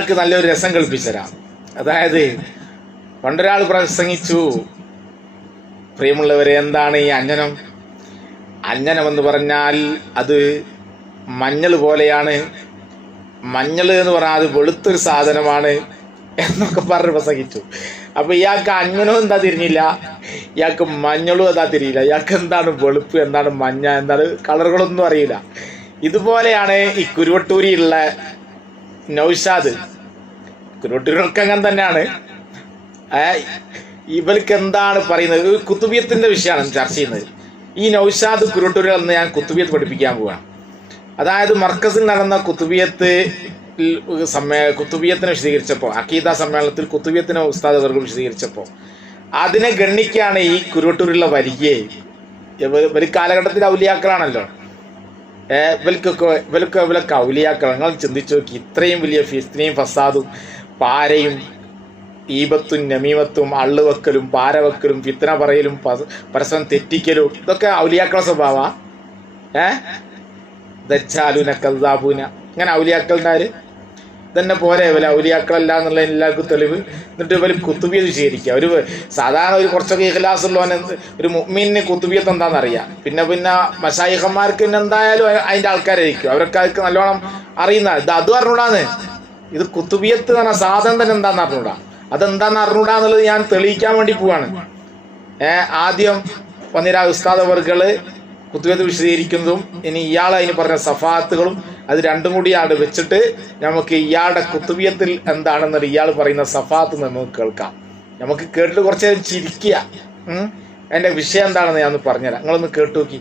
നിങ്ങൾക്ക് നല്ലൊരു രസം കൽപ്പിച്ചുതരാം. അതായത് പണ്ടൊരാൾ പ്രസംഗിച്ചു, പ്രിയമുള്ളവരെ, എന്താണ് ഈ അഞ്ജനം? അഞ്ജനം എന്ന് പറഞ്ഞാൽ അത് മഞ്ഞൾ പോലെയാണ്, മഞ്ഞൾ എന്ന് പറഞ്ഞാൽ അത് വെളുത്തൊരു സാധനമാണ് എന്നൊക്കെ പറഞ്ഞ് പ്രസംഗിച്ചു. അപ്പൊ ഇയാൾക്ക് അഞ്ജനവും എന്താ തിരിഞ്ഞില്ല, ഇയാൾക്ക് മഞ്ഞളും എന്താ തിരിയില്ല, ഇയാൾക്ക് എന്താണ് വെളുപ്പ്, എന്താണ് മഞ്ഞ, എന്താണ് കളറുകളൊന്നും അറിയില്ല. ഇതുപോലെയാണ് ഈ കുരുവട്ടൂരിയുള്ള നൗഷാദ്. കുരുവട്ടൂരിലൊക്കെ അങ്ങനെ തന്നെയാണ്. ഇവർക്ക് എന്താണ് പറയുന്നത്? കുത്തുബിയത്തിന്റെ വിഷയമാണ് ചർച്ച ചെയ്യുന്നത്. ഈ നൗഷാദ് കുരുവട്ടൂരിൽ നിന്ന് ഞാൻ കുത്തുബിയത്ത് പഠിപ്പിക്കാൻ പോവാണ്. അതായത് മർക്കസിൽ നടന്ന കുത്തുബിയത്തിനെ വിശദീകരിച്ചപ്പോൾ, അഖീദ സമ്മേളനത്തിൽ കുത്തുബിയത്തിനെ ഉസ്താദ് വർഗം വിശദീകരിച്ചപ്പോൾ അതിനെ ഗണ്ണിക്കാണ് ഈ കുരുവട്ടൂരിലുള്ള വരികയെ. ഇവർ കാലഘട്ടത്തിൽ ഔലിയാക്കളാണല്ലോ. ഇവലൊക്കെ ഔലിയാക്കൾ. നിങ്ങൾ ചിന്തിച്ചു നോക്കി, ഇത്രയും വലിയ ഫിസ്നയും ഫസാദും പാരയും ഈബത്തും നമീമത്തും അള്ളുവെക്കലും പാരവെക്കലും ഫിത്ന പറയലും പരസ്പരം തെറ്റിക്കലും ഇതൊക്കെ ഔലിയാക്കളുടെ സ്വഭാവ. ദജ്ജാലൂന കദ്ദാബൂന, ഇങ്ങനെ ഔലിയാക്കളുണ്ടാര് ഇതന്നെ പോരെ ഇവര് ഔലിയാക്കളല്ല എന്നുള്ള എല്ലാവർക്കും തെളിവ്. എന്നിട്ട് ഇവർ കുത്തുബിയത് വിശദീകരിക്കുക. ഒരു സാധാരണ ഒരു കുറച്ചൊക്കെ ഇഖ്ലാസുള്ളവന് ഒരു മുഅ്മിന് കുത്തുബിയത്ത് എന്താണെന്നറിയാം. പിന്നെ മശായിഖന്മാർക്ക് പിന്നെ എന്തായാലും അതിൻ്റെ ആൾക്കാരായിരിക്കും, അവരൊക്കെ അതൊക്കെ നല്ലോണം അറിയുന്ന. ഇത് അതും അറിഞ്ഞൂടാന്ന്. ഇത് കുത്തുബിയത്ത് എന്ന് പറഞ്ഞ സാധനം തന്നെ എന്താണെന്ന് അറിഞ്ഞൂടാ. അതെന്താന്ന് അറിഞ്ഞൂടാന്നുള്ളത് ഞാൻ തെളിയിക്കാൻ വേണ്ടി പോവാണ്. ആദ്യം വന്നിരാ ഉസ്താദ് അവർകള് കുത്തുബിയത്ത് വിശദീകരിക്കുന്നതും ഇനി ഇയാൾ അതിന് പറഞ്ഞ സഫാത്തുകളും അത് രണ്ടും കൂടി ആട് വെച്ചിട്ട് നമുക്ക് ഇയാളുടെ കുത്തുബിയത്തിൽ എന്താണെന്നൊരു ഇയാൾ പറയുന്ന സഫാത്ത് നമുക്ക് കേൾക്കാം. നമുക്ക് കേട്ടിട്ട് കുറച്ച് നേരം ചിരിക്കുക. അതിന്റെ വിഷയം എന്താണെന്ന് ഞാൻ ഒന്ന് പറഞ്ഞുതരാം, നിങ്ങളൊന്ന് കേട്ടു നോക്കി.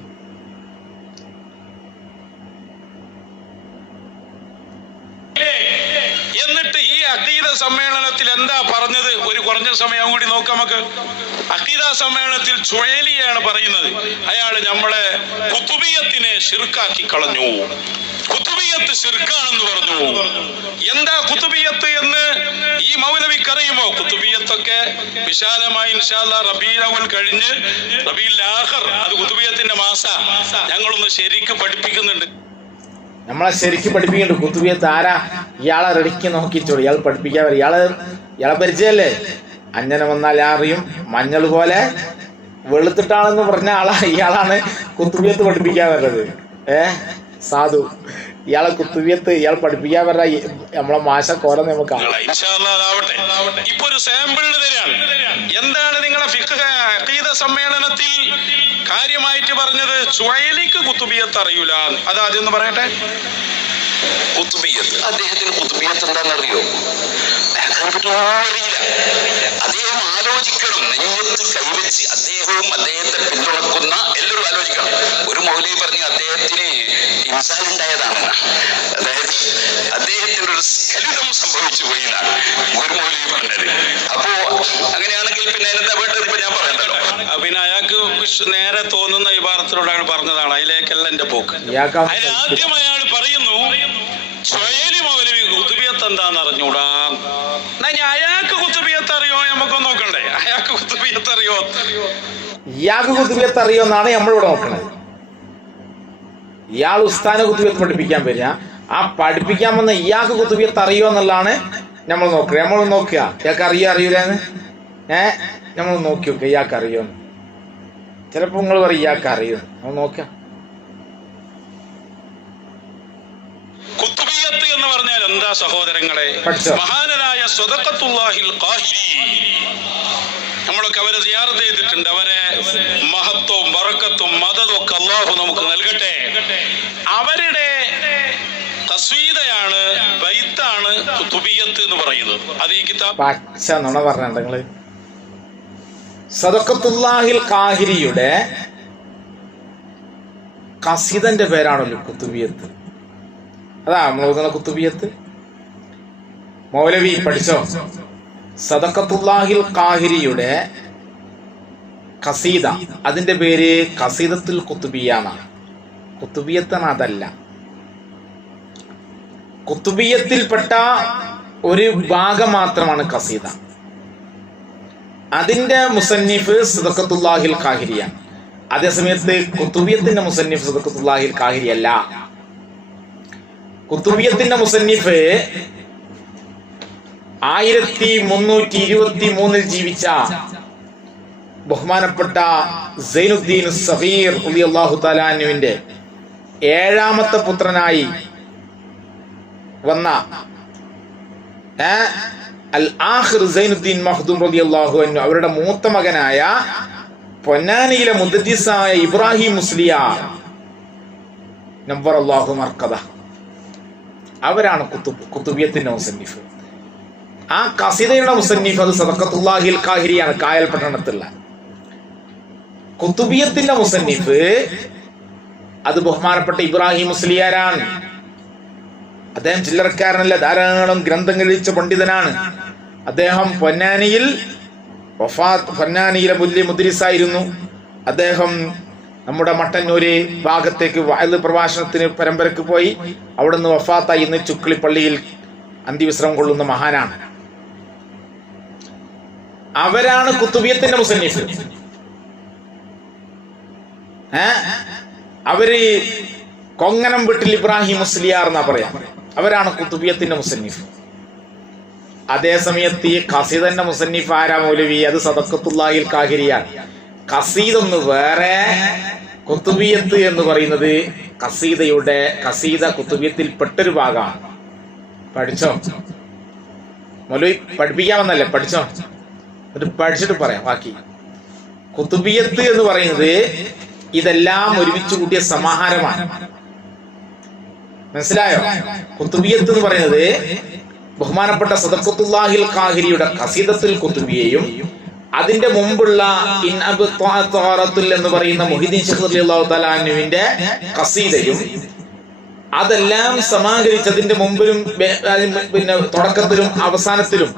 എന്നിട്ട് ഈ അഖീദ സമ്മേളനത്തിൽ എന്താ പറഞ്ഞത്? ഒരു കുറഞ്ഞ സമയം കൂടി നോക്കാം നമുക്ക്. അഖീദ സമ്മേളനത്തിൽ ചുഴലിയാണ് പറയുന്നത്, അയാള് നമ്മളെ കുത്തുബിയത്തിനെ ശിർക്കാക്കി കളഞ്ഞു, കുത്തുബിയത്ത് ശിർക്കാണെന്ന് പറഞ്ഞു. എന്താ കുത്തുബിയത്ത് എന്ന് ഈ മൗലവിക്ക് അറിയുമോ? കുത്തുബിയത്തൊക്കെ വിശാലമായി ഇൻഷാ അല്ലാഹ് റബീഉൽ അവ്വൽ കഴിഞ്ഞ് റബീഉൽ ആഖിർ, അത് കുത്തുബിയത്തിന്റെ മാസ, ഞങ്ങളൊന്ന് ശരിക്ക് പഠിപ്പിക്കുന്നുണ്ട്. നമ്മളെ ശരിക്കും പഠിപ്പിക്കുന്നുണ്ട് കുത്തുബിയത്ത്. ആരാ? ഇയാളെ റെഡിക്ക് നോക്കിച്ചോളൂ. ഇയാൾ പഠിപ്പിക്കാൻ വരും. ഇയാളെ പരിചയല്ലേ? അഞ്ജനം വന്നാൽ അറിയും, മഞ്ഞൾ പോലെ വെളുത്തിട്ടാണെന്ന് പറഞ്ഞ ഇയാളാണ് കുത്തുബിയത്ത് പഠിപ്പിക്കാൻ വരുന്നത്. സാധു ഇയാളെ കുത്തുബിയത്ത് ഇയാൾ പഠിപ്പിക്കാൻ പറഞ്ഞ നമ്മളെ മാഷ കോല നമുക്ക് ഇപ്പൊ ഒരു സാമ്പിളിന് തരാണ്. എന്താണ് നിങ്ങളെ അഖീദ സമ്മേളനത്തിൽ കാര്യമായിട്ട് പറഞ്ഞത്? ചുഴലിക്ക് കുത്തുബിയത്ത് അറിയൂല. അതാദ്യം ഒന്ന് പറയട്ടെ. കുത്തുബിയത്ത്, അദ്ദേഹത്തിന് കുത്തുബിയത്ത് എന്താണെന്നറിയോ? അറിയില്ല. അദ്ദേഹം ആലോചിക്കണം, നെഞ്ഞത്ത് കൈവച്ച് അദ്ദേഹവും അദ്ദേഹത്തെ പിന്തുണക്കുന്ന എല്ലാവരും ആലോചിക്കണം. ഒരു മൗലവി പറഞ്ഞു അദ്ദേഹത്തിന് ഇൻസാൽ ഉണ്ടായതാണ്, അതായത് അദ്ദേഹത്തിന് ഒരു സ്ഖലിതം സംഭവിച്ചു പോയി എന്നാണ് ഒരു മൗലവി പറഞ്ഞത്. അപ്പോ അങ്ങനെയാണെങ്കിൽ പിന്നെ എന്താ വേണ്ടത്? ഇപ്പൊ ഞാൻ പറയണ്ടല്ലോ. പിന്നെ അയാൾക്ക് നേരെ തോന്നുന്ന വിഭാഗത്തിലൂടെയാണ് പറഞ്ഞതാണ്. അതിലേക്കല്ല എന്റെ പോക്ക്. അതിലാദ്യം അയാൾ പറയുന്നു ചുഴലി മൗലവി കുത്തുബിയത്ത് എന്താന്ന് അറിഞ്ഞൂടാ. അയാൾക്ക് കുത്തുബിയത്ത് അറിയോ? നമുക്കൊന്ന് നോക്കണ്ടേ? അയാൾക്ക് കുത്തുബിയത്ത് അറിയോ? ഇയാൾക്ക് കുത്തുബിയത്ത് അറിയോ എന്നാണ് നമ്മളിവിടെ നോക്കണത്. ഇയാൾ ഉസ്താദിനെ കുത്തുബിയത്ത് പഠിപ്പിക്കാൻ വരിക, ആ പഠിപ്പിക്കാൻ വന്ന ഇയാൾക്ക് കുത്തുബിയത്ത് അറിയോ എന്നുള്ളതാണ് നമ്മൾ നോക്കുക. നമ്മൾ നോക്കുക ഇയാൾക്ക് അറിയൂലെന്ന്. നമ്മൾ നോക്കി നോക്കുക ഇയാൾക്ക് അറിയോന്ന്. ചിലപ്പോ നിങ്ങൾ പറയും ഇയാൾക്ക് അറിയോ. നമ്മൾ നോക്കുക. കുത്തുബിയത്ത് എന്ന് പറഞ്ഞാൽ എന്താ സഹോദരങ്ങളെ? മഹാനരായ സ്വദഖത്തുല്ലാഹിൽ ഖാഹിരി, നമ്മളൊക്കെ അവരെ സിയാറത്ത് ചെയ്തിട്ടുണ്ട്. അവരെ മഹത്വവും ബറക്കത്തും മദദും ഒക്കെ അല്ലാഹു നമുക്ക് നൽകട്ടെ. അവരുടെ തസ്വീദയാണ്, ബൈത്താണ് കുത്തുബിയത്ത് എന്ന് പറയുന്നത്. അത് ഈ കിതാബ് പച്ച നുണ പറഞ്ഞിട്ടുണ്ടെങ്കിൽ സ്വദഖത്തുല്ലാഹിൽ ഖാഹിരിയുടെ ഖസീദന്റെ പേരാണല്ലോ കുത്തുബിയത്ത്. അതാ നമ്മൾ ഓതുന്ന കുത്തുബിയത്ത്. മൗലവി പഠിച്ചോ? സദഖത്തുല്ലാഹിൽ ഖാഹിരിയുടെ ഖസീദ, അതിന്റെ പേര് ഖസീദത്തുൽ ഖുതുബിയാണ്. കുത്തുബിയത്താണ്, അതല്ല. കുത്തുബിയത്തിൽപ്പെട്ട ഒരു ഭാഗം മാത്രമാണ് ഖസീദ. അതിന്റെ മുസന്നിഫ് സദഖത്തുല്ലാഹിൽ ഖാഹിരിയാണ്. അതേസമയത്ത് കുത്തുബിയത്തിന്റെ മുസന്നിഫ് സദഖത്തുല്ലാഹിൽ ഖാഹിരി അല്ല. കുത്തുബിയത്തിന്റെ മുസന്നിഫ് 1323 ജീവിച്ച ബഹുമാനപ്പെട്ട സൈനുദ്ദീൻ സഗീർ റളിയല്ലാഹു തആല അൻഹുവിന്റെ 7ാമത്തെ പുത്രനായി വന്ന അൽ ആഖിർ സൈനുദ്ദീൻ മഖ്ദൂം റളിയല്ലാഹു അൻഹു അവരുടെ മൂത്ത മകനായ പൊന്നാനിയിലെ മുദ്ദിസായ ഇബ്രാഹിം മുസ്ലിയാർ നവ്വറല്ലാഹു മർക്കദ, അവരാണ് കുത്തുബിയത്തിന്റെ മുസന്നിഫ്. ആ ഖസീദയുടെ മുസന്നിഫ് അത് സദഖത്തുല്ലാഹിൽ കാഹിരിയാണ്, കായൽ പട്ടണത്തുള്ള. കുത്തുബിയത്തിന്റെ മുസന്നിഫ് അത് ബഹുമാനപ്പെട്ട ഇബ്രാഹിം മുസ്ലിയാരാണ്. അദ്ദേഹം ചില്ലറക്കാരനല്ല, ധാരാളം ഗ്രന്ഥങ്ങൾ രചിച്ച പണ്ഡിതനാണ്. അദ്ദേഹം പൊന്നാനിയിലെ വലിയ മുദ്രിസായിരുന്നു. അദ്ദേഹം നമ്മുടെ മട്ടന്നൂര് ഭാഗത്തേക്ക് വഅദ് പ്രഭാഷണത്തിന് പരമ്പരക്ക് പോയി അവിടുന്ന് വഫാത്തായി. ഇന്ന് ചുക്ലി പള്ളിയിൽ അന്ത്യവിശ്രമം കൊള്ളുന്ന മഹാനാണ്. അവരാണ് കുത്തുബിയത്തിന്റെ മുസന്നിഫ്. അവര് കൊങ്ങനം വീട്ടിൽ ഇബ്രാഹിം മുസ്ലിയാർ എന്നാ പറയാം. അവരാണ് കുത്തുബിയത്തിന്റെ മുസന്നിഫ്. അതേ സമയത്ത് ഈ ഖസീദന്റെ മുസന്നിഫ് ആരാ മൗലവി? അത് സദഖത്തുല്ലാഹിൽ കാഹിരിയാണ്. ഖസീദ് ഒന്ന് വേറെ, കുത്തുബിയത്ത് എന്ന് പറയുന്നത് ഖസീദ കുത്തുബിയത്തിൽ പെട്ടൊരു ഭാഗമാണ്. പഠിച്ചോ മൗലവി? പഠിപ്പിക്കാമെന്നല്ലേ? പഠിച്ചോ, എന്നിട്ട് പഠിച്ചിട്ട് പറയാം ബാക്കി. കുത്തുബിയത്ത് എന്ന് പറയുന്നത് ഇതെല്ലാം ഒരുമിച്ച് കൂട്ടിയ സമാഹാരമാണ്. മനസ്സിലായോ? കുത്തുബിയത്ത് എന്ന് പറയുന്നത് ബഹുമാനപ്പെട്ട സദഖത്തുല്ലാഹിൽ കാഹിരിയുടെ ഖസീദത്തുൽ കുത്തുബിയയും അതിന്റെ മുമ്പുള്ള എന്ന് പറയുന്ന മുഹീദ്ദീൻ ശൈഖ് റളിയല്ലാഹു തആല അൻഹുവിന്റെ ഖസീദയും അതെല്ലാം സമാഹരിച്ചതിന്റെ മുമ്പിലും പിന്നെ തുടക്കത്തിലും അവസാനത്തിലും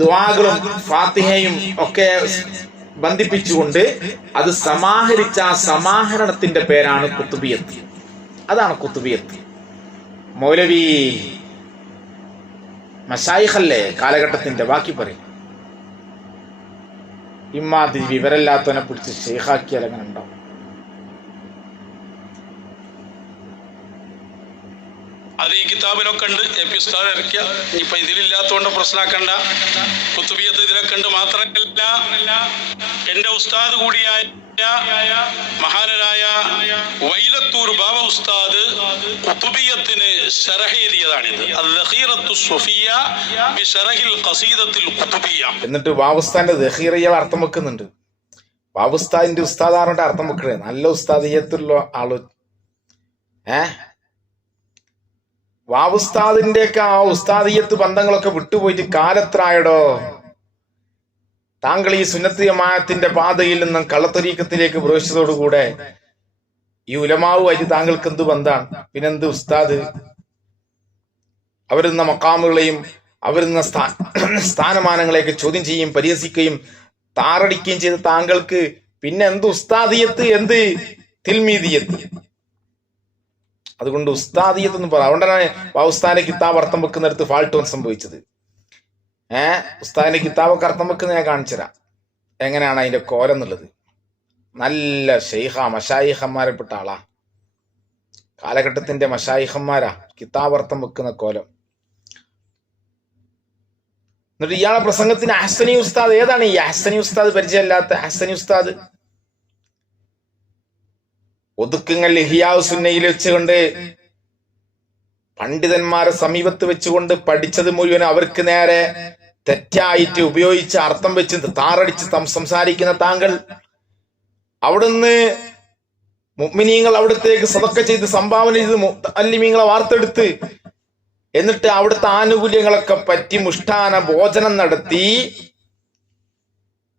ദുആകളും ഫാത്തിഹയും ഒക്കെ ബന്ധിപ്പിച്ചുകൊണ്ട് അത് സമാഹരിച്ച ആ സമാഹരണത്തിന്റെ പേരാണ് കുത്തുബിയത്ത്. അതാണ് കുത്തുബിയത്ത്. മൗലവി മശായിഖല്ലേ കാലഘട്ടത്തിന്റെ? ബാക്കി പറയും. ഇമ്മാതിരി വിവരമില്ലാത്തവനെ പിടിച്ച് ഷെയ്ഖാക്കിയാൽ അങ്ങനെ ഉണ്ടാവും. അത് ഈ കിതാബിലൊക്കെ ഉണ്ട്. ഉസ്താദ് ഇറക്കിയ ഇനിയിപ്പൊ ഇതിലില്ലാത്തതുകൊണ്ട് പ്രശ്നമാക്കണ്ട. കുത്തുബിയത്ത് ഇതിലൊക്കെ ഉണ്ട്. മാത്രമല്ല എന്റെ ഉസ്താദ് കൂടിയായ മഹാനരായ വൈലത്തൂർ ബാബ ഉസ്താദ് കുത്തുബിയത്തിന് ശറഹ് എഴുതിയതാണിത്. എന്നിട്ട് ബാബുസ്താന്റെ ദഖീറയെ അർത്ഥം വെക്കുന്നുണ്ട്. ബാബുസ്താദിന്റെ ഉസ്താദാറിന്റെ അർത്ഥം വെക്കണേ. നല്ല ഉസ്താദിയത്തുള്ള ആള്. വാവുസ്താദിന്റെ ഒക്കെ ആ ഉസ്താദിയത്ത് ബന്ധങ്ങളൊക്കെ വിട്ടുപോയിട്ട് കാലത്രായടോ. താങ്കൾ ഈ സുന്നത്ത് ജമാഅത്തിന്റെ പാതയിൽ നിന്നും കള്ളത്തൊരീക്കത്തിലേക്ക് പ്രവേശിച്ചതോടുകൂടെ ഈ ഉലമാവുമായിട്ട് താങ്കൾക്ക് എന്ത് ബന്ധാണ്? പിന്നെന്ത് ഉസ്താദ്? അവരുന്ന മക്കാമുകളെയും അവരുന്ന സ്ഥാനമാനങ്ങളെയൊക്കെ ചോദ്യം ചെയ്യുകയും പരിഹസിക്കുകയും താറടിക്കുകയും ചെയ്ത താങ്കൾക്ക് പിന്നെ എന്ത് ഉസ്താദിയത്ത്, എന്ത് തിൽമീദിയത്ത്? അതുകൊണ്ട് ഉസ്താദിയത്ത് എന്ന് പറയാം. അതുകൊണ്ടാണ് ഉസ്താദിന്റെ കിതാബ് അർത്ഥം വെക്കുന്നിടത്ത് ഫാൾട്ട് സംഭവിച്ചത്. ഉസ്താദിന്റെ കിതാബൊക്കെ അർത്ഥം വെക്കുന്ന ഞാൻ കാണിച്ചുതരാം എങ്ങനെയാണ് അതിന്റെ കോലം എന്നുള്ളത്. നല്ല മശായിഖന്മാരെപ്പെട്ട ആളാ. കാലഘട്ടത്തിന്റെ മശായിഖന്മാരാ കിതാബ് അർത്ഥം വെക്കുന്ന കോലം. എന്നിട്ട് ഇയാളെ പ്രസംഗത്തിന് അഹ്സനി ഉസ്താദ്. ഏതാണ് ഈ അഹ്സനി ഉസ്താദ്? പരിചയമില്ലാത്ത അഹ്സനി ഉസ്താദ് ഒതുക്കുങ്ങൽ ഇഹ്യാഉ സുന്നയിൽ വെച്ചുകൊണ്ട് പണ്ഡിതന്മാരെ സമീപത്ത് വെച്ചുകൊണ്ട് പഠിച്ചത് മുഴുവൻ അവർക്ക് നേരെ തെറ്റായിട്ട് ഉപയോഗിച്ച് അർത്ഥം വെച്ച് താറടിച്ച് സംസാരിക്കുന്ന താങ്കൾ, അവിടുന്ന് മുഅ്മിനീങ്ങൾ അവിടത്തേക്ക് സദഖ ചെയ്ത് സംഭാവന ചെയ്ത് മുഅല്ലിമീങ്ങളെ വാർത്തെടുത്ത് എന്നിട്ട് അവിടുത്തെ ആനുകൂല്യങ്ങളൊക്കെ പറ്റി മുഷ്ടാന ഭോജനം നടത്തി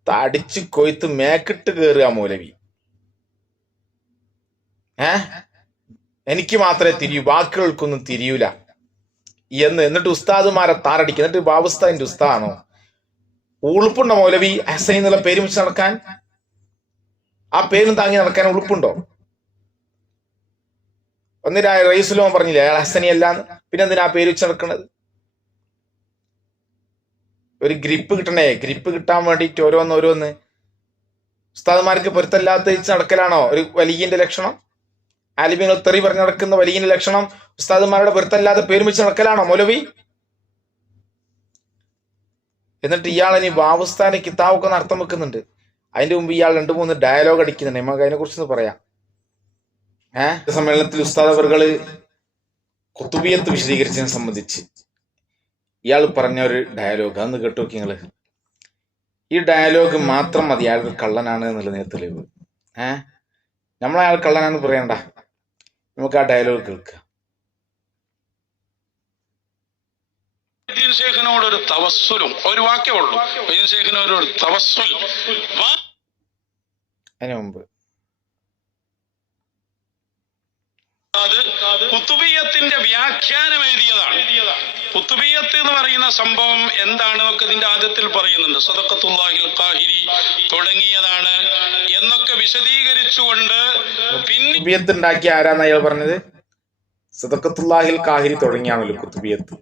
തടിച്ചു കൊയ്ത്ത് മേക്കിട്ട് കയറുക മൗലവി. എനിക്ക് മാത്രമേ തിരിയൂ, ബാക്കികൾക്കൊന്നും തിരിയൂല എന്നിട്ട് ഉസ്താദുമാരെ താറടിക്കുക. എന്നിട്ട് ബാബുസ്താദിന്റെ ഉസ്താദാണോ? ഉളുപ്പുണ്ടോ മൗലവി ഹസനി എന്നുള്ള പേര് വെച്ച് നടക്കാൻ? ആ പേരും താങ്ങി നടക്കാൻ ഉളുപ്പുണ്ടോ? ഒന്നിനാ റയീസുലോൻ പറഞ്ഞില്ലേ അയാൾ ഹസനി അല്ലാന്ന്, പിന്നെ എന്തിനാ ആ പേര് വെച്ച് നടക്കണത്? ഒരു ഗ്രിപ്പ് കിട്ടണേ. ഗ്രിപ്പ് കിട്ടാൻ വേണ്ടിയിട്ട് ഓരോന്ന് ഉസ്താദുമാർക്ക് പൊരുത്തല്ലാത്ത വെച്ച് നടക്കലാണോ ഒരു വലിയന്റെ ലക്ഷണം? ആലിമ്യങ്ങൾ തെറി പറഞ്ഞു നടക്കുന്ന വലിയന്റെ ലക്ഷണം ഉസ്താദുമാരുടെ പൊരുത്തല്ലാതെ പേര് വെച്ച് നടക്കലാണോ മൗലവി? എന്നിട്ട് ഇയാൾ ഇനി ബാബുസ്ഥാനി കിതാബൊക്കെ അർത്ഥം വെക്കുന്നുണ്ട്. അതിന്റെ മുമ്പ് ഇയാൾ 2-3 ഡയലോഗ് അടിക്കുന്നുണ്ട്. നമുക്ക് അതിനെ കുറിച്ചൊന്ന് പറയാം. സമ്മേളനത്തിൽ ഉസ്താദ് അവർകള് ഖുതുബിയത്ത് വിശദീകരിച്ചതിനെ സംബന്ധിച്ച് ഇയാൾ പറഞ്ഞ ഒരു ഡയലോഗ് അതൊന്ന് കേട്ടു നോക്കി നിങ്ങള്. ഈ ഡയലോഗ് മാത്രം മതി അയാൾ കള്ളനാണ് എന്നുള്ളതിന് തെളിവ്. നമ്മളയാൾ കള്ളനാണെന്ന് പറയണ്ട, നമുക്ക് ആ ഡയലോഗ് കേൾക്കാം. ഒരു തവസ്സുലും ഒരു വാക്കേ ഉള്ളൂ. ഒരു തവസ്സുൽ. അതിനു മുമ്പ് അത് ഖുതുബിയത്തിന്റെ വ്യാഖ്യാനം എഴുതിയതാണ്. ഖുതുബിയത്ത് എന്ന് പറയുന്ന സംഭവം എന്താണെന്നൊക്കെ ഇതിന്റെ ആദ്യത്തിൽ പറയുന്നുണ്ട്. സദഖത്തുല്ലാഹിൽ ഖാഹിരി തുടങ്ങിയതാണ് എന്നൊക്കെ വിശദീകരിച്ചുകൊണ്ട് ഖുതുബിയത്ത് ഉണ്ടാക്കിയ ആരാന്ന് അയാൾ പറഞ്ഞത്? സദഖത്തുല്ലാഹിൽ ഖാഹിരി തുടങ്ങിയാണല്ലോ ഖുതുബിയത്ത്.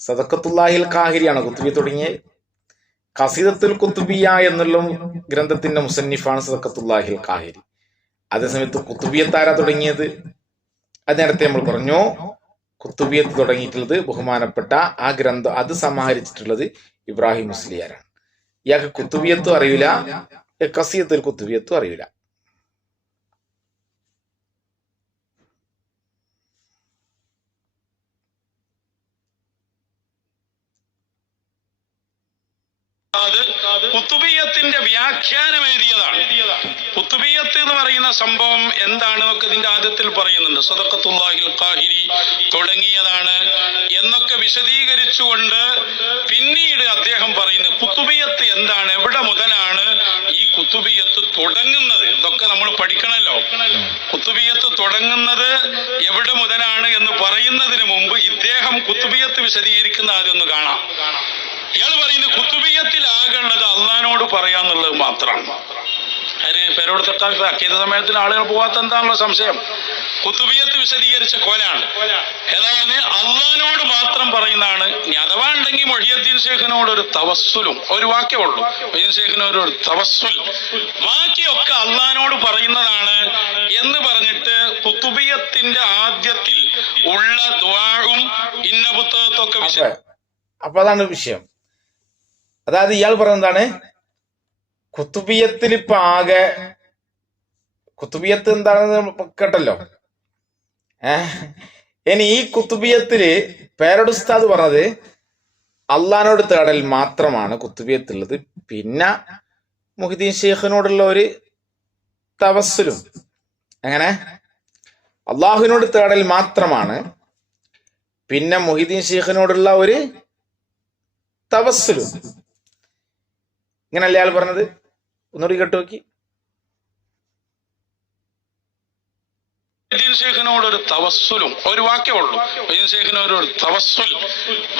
സദഖത്തുല്ലാഹിൽ ഖാഹിരിയാണോ ഖുതുബിയത്ത് തുടങ്ങിയത്? ഖസീദത്തുൽ ഖുതുബിയ എന്നുള്ള ഗ്രന്ഥത്തിന്റെ മുസന്നിഫാണ് സദഖത്തുല്ലാഹിൽ ഖാഹിരി. അതേസമയത്ത് ഖുതുബിയത്ത് ആരാ തുടങ്ങിയത്? അത് നേരത്തെ നമ്മൾ പറഞ്ഞു. ഖുതുബിയത്ത് തുടങ്ങിയിട്ടുള്ളത് ബഹുമാനപ്പെട്ട ആ ഗ്രന്ഥം അത് സമാഹരിച്ചിട്ടുള്ളത് ഇബ്രാഹിം മുസ്ലിയാരാണ്. ഇയാൾക്ക് ഖുതുബിയത്തും അറിയില്ല, ഖസീദത്തുൽ ഖുതുബിയത്തും അറിയില്ല. ഖുതുബിയത്തിന്റെ വ്യാഖ്യാനം എഴുതിയതാണ്. ഖുതുബിയത്ത് എന്ന് പറയുന്ന സംഭവം എന്താണെന്നൊക്കെ ഇതിന്റെ ആദ്യത്തിൽ പറയുന്നുണ്ട്. സദഖത്തുല്ലാഹിൽ ഖാഹിരി തുടങ്ങിയതാണ് എന്നൊക്കെ വിശദീകരിച്ചുകൊണ്ട് പിന്നീട് അദ്ദേഹം പറയുന്നത് ഖുതുബിയത്ത് എന്താണ്, എവിടെ മുതലാണ് ഈ ഖുതുബിയത്ത് തുടങ്ങുന്നത്, ഇതൊക്കെ നമ്മൾ പഠിക്കണമല്ലോ. ഖുതുബിയത്ത് തുടങ്ങുന്നത് എവിടെ മുതലാണ് എന്ന് പറയുന്നതിന് മുമ്പ് ഇദ്ദേഹം ഖുതുബിയത്ത് വിശദീകരിക്കുന്ന ആദ്യം ഒന്ന് കാണാം. ഇയാൾ പറയുന്നത് ഖുതുബിയത്തിൽ ആകെയുള്ളത് അള്ളാഹിനോട് പറയാന്നുള്ളത് മാത്രമാണ്. അതിന് പേരോട് തൊട്ടാൽ അക്കീദ സമയത്തിന് ആളുകൾ പോവാത്ത എന്താണുള്ള സംശയം? ഖുതുബിയത്ത് വിശദീകരിച്ച കോലാണ്. ഏതാണ്? അള്ളാഹിനോട് മാത്രം പറയുന്നതാണ്. ഇനി അഥവാ ഉണ്ടെങ്കിൽ മുഹിയുദ്ദീൻ ശൈഖിനോട് ഒരു തവസ്സുലും ഒരു വാക്കേ ഉള്ളൂ. മുഹിയുദ്ദീൻ ശൈഖിനോട് ഒരു തവസ്സുൽ, ബാക്കിയൊക്കെ അള്ളാഹിനോട് പറയുന്നതാണ് എന്ന് പറഞ്ഞിട്ട് ഖുതുബിയത്തിന്റെ ആദ്യത്തിൽ ഉള്ള ദുആഉം ഇന്ന പുസ്തകത്തൊക്കെ അപ്പൊ അതാണ് വിഷയം. അതായത് ഇയാൾ പറയുന്നതാണ് ഖുതുബിയത്തിൽ ഇപ്പൊ ആകെ ഖുതുബിയത്ത് എന്താണെന്ന് കേട്ടല്ലോ. ഇനി ഈ ഖുതുബിയത്തില് പേരോട് ഉസ്താദ് പറഞ്ഞത് അള്ളാഹിനോട് തേടൽ മാത്രമാണ് ഖുതുബിയത്തുള്ളത്. പിന്നെ മുഹിദ്ദീൻ ശൈഖിനോടുള്ള ഒരു തവസ്സുലും. അങ്ങനെ അള്ളാഹുവിനോട് തേടൽ മാത്രമാണ്, പിന്നെ മുഹിദ്ദീൻ ശൈഖിനോടുള്ള ഒരു തവസ്സുലും. ഇങ്ങനല്ലേ അയാൾ പറഞ്ഞത്? ഒന്നുകൂടി കേട്ടു നോക്കി. ശൈഖിനോട് ഒരു തവസ്സുലും ഒരു വാക്കേ ഉള്ളൂ. ശൈഖിനോട് ഒരു തവസ്സുൽ,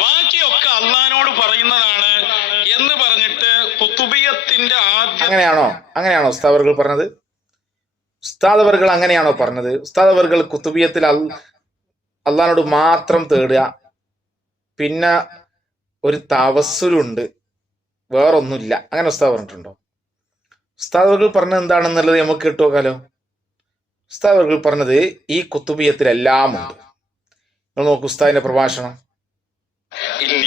ബാക്കിയൊക്കെ അള്ളാഹിനോട് പറയുന്നതാണ് എന്ന് പറഞ്ഞിട്ട് ഖുതുബിയത്തിന്റെ ആദ്യം. അങ്ങനെയാണോ ഉസ്താദ് അവർകൾ പറഞ്ഞത്? ഉസ്താദ് അവർകൾ അങ്ങനെയാണോ പറഞ്ഞത്? ഉസ്താദ് അവർകൾ ഖുതുബിയത്തിൽ അള്ളാഹിനോട് മാത്രം തേടുക, പിന്നെ ഒരു തവസ്സുലുണ്ട്, വേറൊന്നുമില്ല, അങ്ങനെ ഉസ്താദ് പറഞ്ഞിട്ടുണ്ടോ? ഉസ്താദ് അവർകൾ പറഞ്ഞത് എന്താണെന്നുള്ളത് നമുക്ക് കേട്ടുനോക്കാലോ. ഉസ്താദ് അവർകൾ പറഞ്ഞത് ഈ ഖുതുബിയത്തിലെല്ലാം ഉണ്ട്. നിങ്ങൾ നോക്കൂ ഉസ്താദിന്റെ പ്രഭാഷണം. അല്ലെങ്കിൽ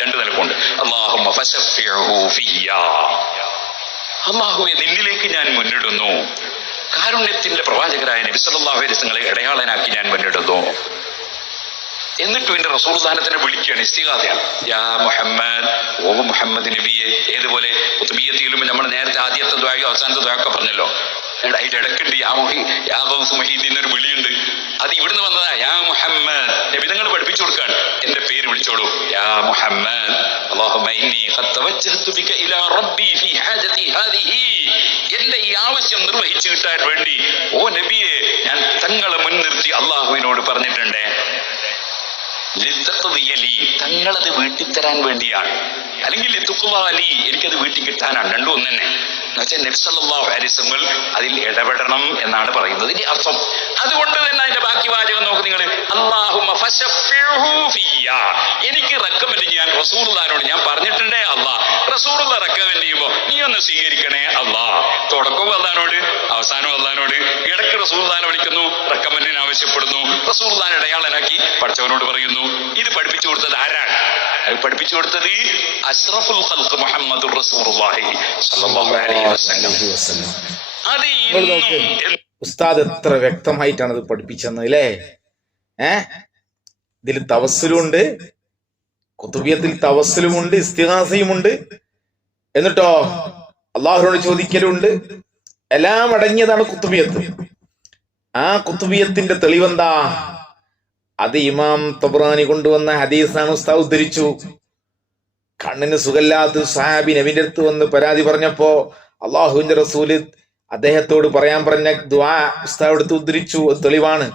രണ്ട് നിലക്കുണ്ട്. അല്ലാഹുവേ നിന്നിലേക്ക് ഞാൻ മുന്നിടുന്നു. കാരുണ്യത്തിന്റെ പ്രവാചകരായ നബി സല്ലല്ലാഹു അലൈഹി വസല്ലമയെ ഇടയാളനാക്കി ഞാൻ മുന്നിടുന്നു. എന്നിട്ട് എന്റെ റസൂലുള്ളാഹിനെ വിളിക്കുകയാണ്, ഇസ്തിഗാസയാണ്. യാ മുഹമ്മദ്, ഓ മുഹമ്മദ് നബിയെ. ഏതുപോലെ ഖുതുബിയത്തിലും നമ്മൾ നേരത്തെ ആദ്യത്തെ ദുആയും അവസാനത്തെ ദുആയൊക്കെ പറഞ്ഞല്ലോ. അതിന്റെ ഇടയ്ക്കുണ്ട് യാ ഗൗസ് മുഹീദ്ദീൻ ഒരു വിളിയുണ്ട്. അത് ഇവിടുന്ന് വന്നതാ. യാ മുഹമ്മദ് നബി തങ്ങൾ പഠിപ്പിച്ചു കൊടുക്കാണ്, എന്റെ പേര് വിളിച്ചോളൂ. യാ മുഹമ്മദ് അല്ലാഹുമ്മ ഇന്നി ഖദ് തവജ്ജഹതു ബിക ഇലാ റബ്ബി ഫീ ഹാജതി ഹാദിഹി. എന്റെ ഈ ആവശ്യം നിർവഹിച്ചു കിട്ടാൻ വേണ്ടി ഓ നബിയെ ഞാൻ തങ്ങളെ മുൻനിർത്തി അള്ളാഹുവിനോട് പറഞ്ഞിട്ടുണ്ട്. തങ്ങളത് വീട്ടിൽ തരാൻ വേണ്ടിയാണ്, അല്ലെങ്കിൽ ലിത്തുഖ്വാലി എനിക്കത് വീട്ടിൽ കിട്ടാനാണ്. രണ്ടും ഒന്ന് തന്നെ. എന്നുവെച്ചാൽ നബി സല്ലല്ലാഹു അലൈഹി വസല്ലം അതിൽ ഇടപെടണം എന്നാണ് പറയുന്നത് ഇതിന്റെ അർത്ഥം. അതുകൊണ്ട് തന്നെ അതിന്റെ ബാക്കി വാചകം നോക്ക് നിങ്ങൾ. അല്ലാഹുമ്മ ഫശഫിഉഹു ഫിയ്യ, എനിക്ക് റെക്കമെൻഡ് ചെയ്യാൻ റസൂലുള്ളാഹിനോട് ഞാൻ പറഞ്ഞിട്ടുണ്ടേ അല്ലാ. റസൂലുള്ള റെക്കമെൻഡ് ചെയ്യുമ്പോ നീ ഒന്ന് സ്വീകരിക്കണേ അല്ലാ. തുടക്കവും അല്ലാഹുവിനോട്, അവസാനവും അല്ലാഹുവിനോട്. ഇടയ്ക്ക് റസൂലുള്ളാഹിനെ വിളിക്കുന്നു, റെക്കമെൻഡിന് ആവശ്യപ്പെടുന്നു, റസൂലുള്ളാഹിനെ ഇടയാളനാക്കി പഠിച്ചവനോട് പറയുന്നു. ഇത് പഠിപ്പിച്ചു കൊടുത്തത് ആരാണ്? അത് പഠിപ്പിച്ചു കൊടുത്തത് അഷ്റഫുൽ ഖൽഖ് മുഹമ്മദുർ റസൂലുള്ളാഹി സ്വല്ലല്ലാഹു അലൈഹി വസല്ലം. അത് ഉസ്താദ് എത്ര വ്യക്തമായിട്ടാണ് ഇത് പഠിപ്പിച്ചെന്ന് അല്ലേ? ഇതിൽ തവസ്സുലുണ്ട്, കുതുബിയത്തിൽ തവസ്സുലുമുണ്ട്, ഇസ്തിഗാസയുമുണ്ട്, എന്നിട്ടോ അള്ളാഹുവിനോട് ചോദിക്കലുണ്ട്. എല്ലാം അടങ്ങിയതാണ് കുത്തുബിയത്ത്. ആ കുത്തുബിയത്തിന്റെ തെളിവെന്താ? അത് ഇമാം തബ്റാനി കൊണ്ടുവന്ന ഹദീസാണ്. ഉസ്താദ് ഉദ്ധരിച്ചു. കണ്ണിന് സുഖമില്ലാത്ത സഹാബി നബിന്റെ അടുത്ത് വന്ന് പരാതി പറഞ്ഞപ്പോ അള്ളാഹുവിന്റെ റസൂല് അദ്ദേഹത്തോട് പറയാൻ പറഞ്ഞ ദുആ ഉസ്താദ് എടുത്ത് ഉദ്ധരിച്ചു. അത് തെളിവാണ്.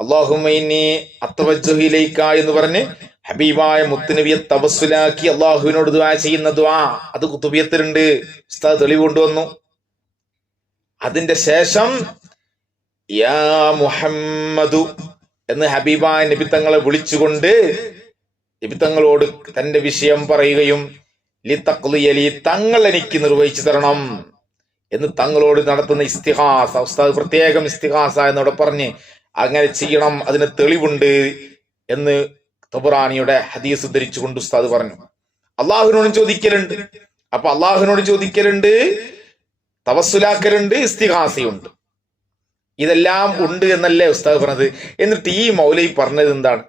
അല്ലാഹുമ്മ ഇന്നി അത്തവജ്ജഹു ഇലൈക എന്ന് പറഞ്ഞ് ഹബീബായ മുത്തുനബിയെ തവസ്സുലാക്കി അള്ളാഹുവിനോട് ദുആ ചെയ്യുന്ന ദുആ അത് കുതുബിയത്തിലുണ്ട്. ഉസ്താദ് തെളിവ് കൊണ്ടുവന്നു. അതിന്റെ ശേഷം യാ മുഹമ്മദു എന്ന് ഹബീബായ നബി തങ്ങളെ വിളിച്ചുകൊണ്ട് നബി തങ്ങളോട് തന്റെ വിഷയം പറയുകയും ലിതഖ്ലിയലി തങ്ങൾ എനിക്ക് നിർവഹിച്ചു തരണം എന്ന് തങ്ങളോട് നടത്തുന്ന ഇസ്തിഗാസ, ഉസ്താദ് പ്രത്യേകം ഇസ്തിഗാസ എന്നോട് പറഞ്ഞ് അങ്ങനെ ചെയ്യണം, അതിന് തെളിവുണ്ട് എന്ന് തബറാനിയുടെ ഹദീസ് ഉദ്ധരിച്ചുകൊണ്ട് ഉസ്താദ് പറഞ്ഞു. അള്ളാഹുവിനോട് ചോദിക്കലുണ്ട്. അപ്പൊ അള്ളാഹുവിനോട് ചോദിക്കലുണ്ട്, തവസ്സുലാക്കലുണ്ട്, ഇസ്തിഗാസയുണ്ട്. ഇതെല്ലാം ഉണ്ട് എന്നല്ലേ ഉസ്താദ് പറഞ്ഞത്. എന്നിട്ട് ഈ മൗലവി പറഞ്ഞത് എന്താണ്?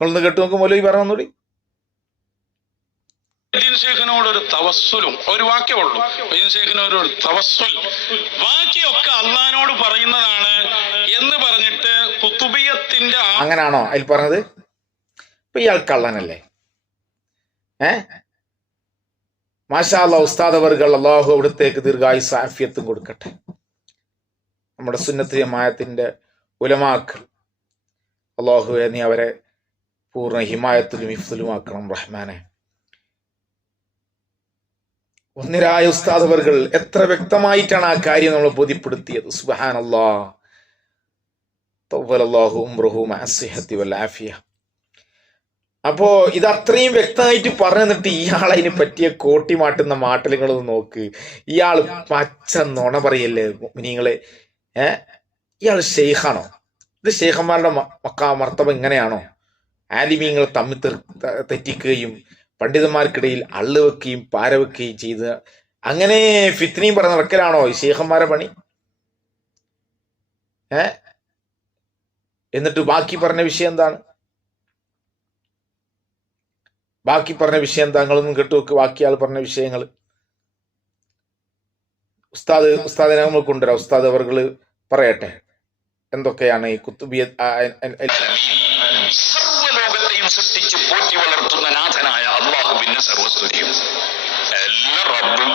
നിങ്ങളൊന്ന് കേട്ടു നോക്ക്. മൗലവി പറഞ്ഞോടി. ഒരു തവസ്സുലും ഒരു വാക്യമുള്ളൂ. ഒരു തവസ്സുൽ ബാക്കിയൊക്കെ അള്ളാഹിനോട് പറയുന്നതാണ് എന്ന് പറഞ്ഞിട്ട് കുതുബിയത്തിന്റെ അങ്ങനാണോ അതിൽ പറഞ്ഞത്? ഇപ്പൊ ഇയാൾ കള്ളനല്ലേ? മാഷാ അല്ലാഹ് ഉസ്താദ് അവർകൾ അള്ളാഹു അവിടത്തേക്ക് ദീർഘായുസ്സും ആഫിയത്തും കൊടുക്കട്ടെ. നമ്മുടെ സുന്നത്ത് ജമാഅത്തിന്റെ ഉലമാക്കൾ അള്ളാഹുവെ നീ അവരെ പൂർണ്ണ ഹിമായത്തിലും ഹിഫ്സിലും ആക്കണം റഹ്മാനെ. ഒന്നിരായ ഉസ്താദ് അവർകൾ എത്ര വ്യക്തമായിട്ടാണ് ആ കാര്യം നമ്മൾ ബോധ്യപ്പെടുത്തിയത്. സുബ്ഹാനല്ലാഹ്. തവ്വലല്ലാഹു ഉംറഹു മഅ സിഹത്തി വൽ ആഫിയ. അപ്പോ ഇത് അത്രയും വ്യക്തമായിട്ട് പറഞ്ഞു തന്നിട്ട് ഇയാൾ അതിന് പറ്റിയ കോട്ടി മാട്ടുന്ന മാട്ടലുകളൊന്ന് നോക്ക്. ഇയാൾ പച്ച നുണ പറയല്ലേ നിങ്ങളെ. ഇയാൾ ഷെയ്ഖാണോ? ഇത് ഷെയ്ഖന്മാരുടെ മർത്തബ ഇങ്ങനെയാണോ? ആലിമീങ്ങൾ തമ്മിൽ തെറ്റിക്കുകയും പണ്ഡിതന്മാർക്കിടയിൽ അള്ളു വെക്കുകയും പാര വെക്കുകയും ചെയ്ത് അങ്ങനെ ഫിത്നയും പറഞ്ഞ് നടക്കലാണോ ഈ ഷെയ്ഖന്മാരെ പണി? എന്നിട്ട് ബാക്കി പറഞ്ഞ വിഷയം എന്താണ്? ബാക്കി പറഞ്ഞ വിഷയം എന്താ? നിങ്ങളൊന്നും കേട്ടുവെക്ക്. ബാക്കി ആൾ പറഞ്ഞ വിഷയങ്ങൾ ഉസ്താദിനെ നമ്മൾ കൊണ്ടുവരാം. ഉസ്താദ് അവർകൾ പറയട്ടെ എന്തൊക്കെയാണ് ഈ കുത്തുബിയ. സർവ്വലോകത്തെയും സൃഷ്ടിച്ച് പോറ്റി വളർത്തുന്ന നാഥനായ അള്ളാഹുവിന്റെ സർവസ്തുതിയും എല്ലാ റബ്ബും.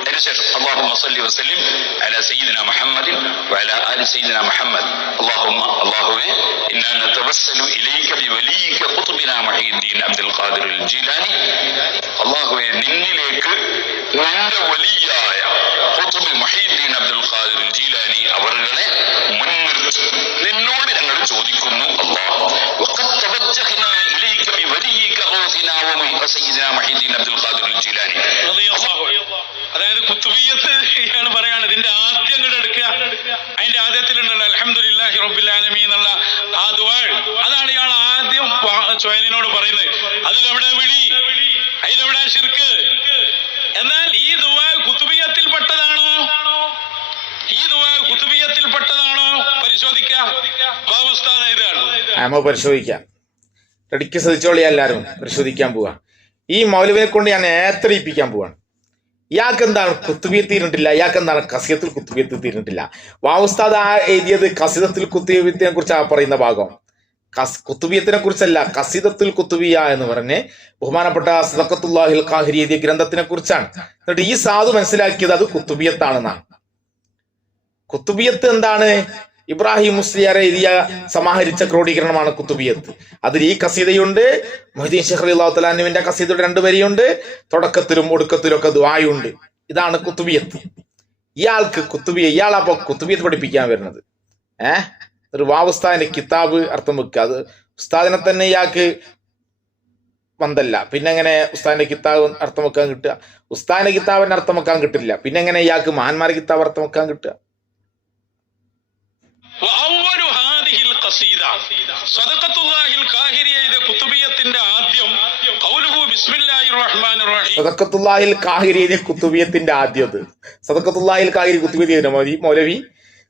അതിനുശേഷം അല്ലാഹുമ്മ സ്വല്ലി വസല്ലിം അലാ സയ്യിദിനാ മുഹമ്മദിൻ വഅലാ ആലി സയ്യിദിനാ മുഹമ്മദ്. അല്ലാഹുവേ ഇന്നാ നതവസ്സലു ഇലൈക ബിവലിയിക ഖുത്ബിനാ മുഹീദ്ദീൻ അബ്ദുൽ ഖാദിർ അൽ ജീലാനി. അല്ലാഹുവേ നിന്നിലേക്ക് നിന്റെ വലിയായ ഖുത്ബ് മുഹീദ്ദീൻ അബ്ദുൽ ഖാദിർ അൽ ജീലാനി അവരുടെ മുൻനിർത്തി നിന്നോട് ഞങ്ങൾ ചോദിക്കുന്നു. അല്ലാഹു വഖദ് തവജ്ജഹ്നാ ഇലൈക ബിവലിയിക ഗൗസിനാ വസയ്യിദിനാ മുഹീദ്ദീൻ അബ്ദുൽ ഖാദിർ അൽ ജീലാനി. അതായത് കുത്തുബിയ്യത്ത് ഇയാൾ പറയാണ്. ഇതിന്റെ ആദ്യം കൂടെ എടുക്കുക. അതിന്റെ ആദ്യത്തിലുണ്ടല്ലോ അൽഹംദുലില്ലാഹി റബ്ബിൽ ആലമീൻ എന്നുള്ള ആ ദുആ, അതാണ് ഇയാൾ ആദ്യം ചുവലിനോട് പറയുന്നത്. അതിലെവിടെ വിളി, അതിലെവിടെ ശിർക്ക്? എന്നാൽ ഈ ദുആ കുത്തുബിയ്യത്തിൽപ്പെട്ടതാണോ? ഈ ദുആ കുത്തുബിയ്യത്തിൽപ്പെട്ടതാണോ? പരിശോധിക്കാം. ഇതാണ് പരിശോധിക്കാം. റെഡിക്ക് ശ്രദ്ധിച്ചോളി. എല്ലാവരും പരിശോധിക്കാൻ പോവാ. ഈ മൗലവിനെ കൊണ്ട് ഞാൻ ഏത്തടിപ്പിക്കാൻ പോവാണ്. ഇയാൾക്ക് എന്താണ് കുത്തുബിയത്ത് തീർന്നിട്ടില്ല, ഇയാൾക്ക് എന്താണ് കസിയത്തുൽ കുത്തുബിയത്ത് തീർന്നിട്ടില്ല. വാവുസ്താദ് ആ എഴുതിയത് കസിദത്തുൽ കുത്തുബിയത്തിനെ കുറിച്ചാണ് പറയുന്ന ഭാഗം. കുത്തുബിയത്തിനെ കുറിച്ചല്ല, കസിദത്തുൽ കുത്തുബിയ എന്ന് പറഞ്ഞ് ബഹുമാനപ്പെട്ട സദഖത്തുല്ലാഹിൽ ഖാഹിരി എഴുതിയ ഗ്രന്ഥത്തിനെ കുറിച്ചാണ്. എന്നിട്ട് ഈ സാധു മനസ്സിലാക്കിയത് അത് കുത്തുബിയത്താണെന്നാണ്. കുത്തുബിയത്ത് എന്താണ്? ഇബ്രാഹിം മുസ്ലിയാരെ എഴുതിയ സമാഹരിച്ച ക്രോഡീകരണമാണ് കുത്തുബിയത്ത്. അതിൽ ഈ കസീദയുണ്ട്, മൊഹീദ്ദീൻ ശൈഖ് റളിയല്ലാഹു തആല അൻഹുവിന്റെ കസീദയുടെ 2 വരിയുണ്ട്, തുടക്കത്തിലും ഒടുക്കത്തിലും ഒക്കെ ദുആയുണ്ട്. ഇതാണ് കുത്തുബിയത്ത്. ഇയാളപ്പോ കുത്തുബിയത്ത് പഠിപ്പിക്കാൻ വരുന്നത്. ഒരു ഉസ്താദിന്റെ കിതാബ് അർത്ഥം വെക്കുക. അത് ഉസ്താദിനെ തന്നെ ഇയാൾക്ക് വന്നല്ല. പിന്നെ എങ്ങനെ ഉസ്താദിന്റെ കിതാബ് അർത്ഥം വെക്കാൻ കിട്ടുക? ഉസ്താദിന്റെ കിതാബിന്റെ അർത്ഥം വെക്കാൻ കിട്ടില്ല. പിന്നെ എങ്ങനെ ഇയാൾക്ക് മഹാന്മാരുടെ കിതാബ് അർത്ഥം വെക്കാൻ കിട്ടുക? സദഖത്തുല്ലാഹിൽ കാഹിരിയുടെ കുത്തുബിയത്തിന്റെ ആദ്യത്. സദഖത്തുല്ലാഹിൽ കാഹിരി കുത്തുബിയത്ത് മൗലവി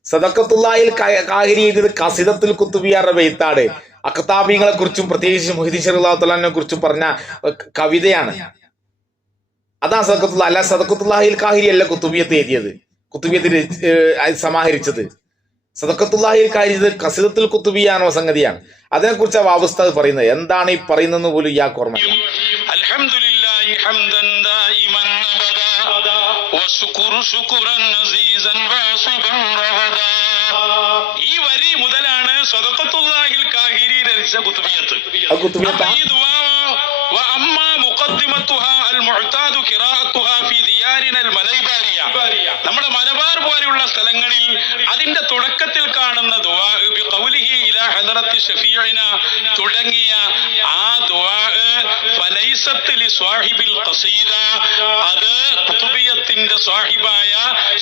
സദഖത്തുല്ലാഹിൽ കാഹിരി എഴുതിയത് ഖസീദത്തുൽ കുത്തുബിയാരുടെ ബൈത്താണ്. അഖ്താബികളെ കുറിച്ചും പ്രത്യേകിച്ച് മൊഹീദ്ദീൻ ശൈഖ് റളിയല്ലാഹു തആലയെ കുറിച്ചും പറഞ്ഞ കവിതയാണ്. അതാ സദഖത്തുല്ലാ. അല്ല സദഖത്തുല്ലാഹിൽ കാഹിരി അല്ല കുത്തുബിയത്ത് എഴുതിയത്, കുത്തുബിയത്തിൽ സമാഹരിച്ചത്. സദഖത്തുല്ലാഹിൽ കാഹിരി ഖസീദത്തുൽ കുത്തുബിയാണോ സംഗതിയാണ്. അതിനെക്കുറിച്ച് ഉസ്താദ് പറയുന്നത്. എന്താണ് ഈ പറയുന്നതെന്ന് പോലും ഇയാൾക്ക് ഓർമ്മയില്ല. അൽഹംദുലില്ലാഹി ഹംദൻ ദായിമൻ അബദാ വശുക്റു ശുക്റൻ അസീസൻ വാസിബൻ റഹദാ. ഈ വരി മുതലാണ് സദഖത്തുല്ലാഹിൽ കാഹിരി രചിച്ച കുത്തുബിയത്ത്. ഈ ദുആ വ അമ്മാ മുഖദ്ദിമത്തുഹാ അൽ മുഅ്താദു ഖിറാഅത്തുഹാ ഫീ ദിയാരിന അൽ മലൈബാരിയ. നമ്മുടെ മലബാർ പോലെയുള്ള സ്ഥലങ്ങളിൽ അതിന്റെ തുടക്കത്തിൽ കാണുന്ന ദുആ ബി ഖൗലിഹി ഇലാ ഹദറത്തി ശഫീഇന തുടങ്ങിയ ആ ദുആ ഫലൈസത്ത് ലി സ്വാഹിബിൽ ഖസീദ, അത് കുതുബിയത്തിന്റെ സ്വാഹിബായ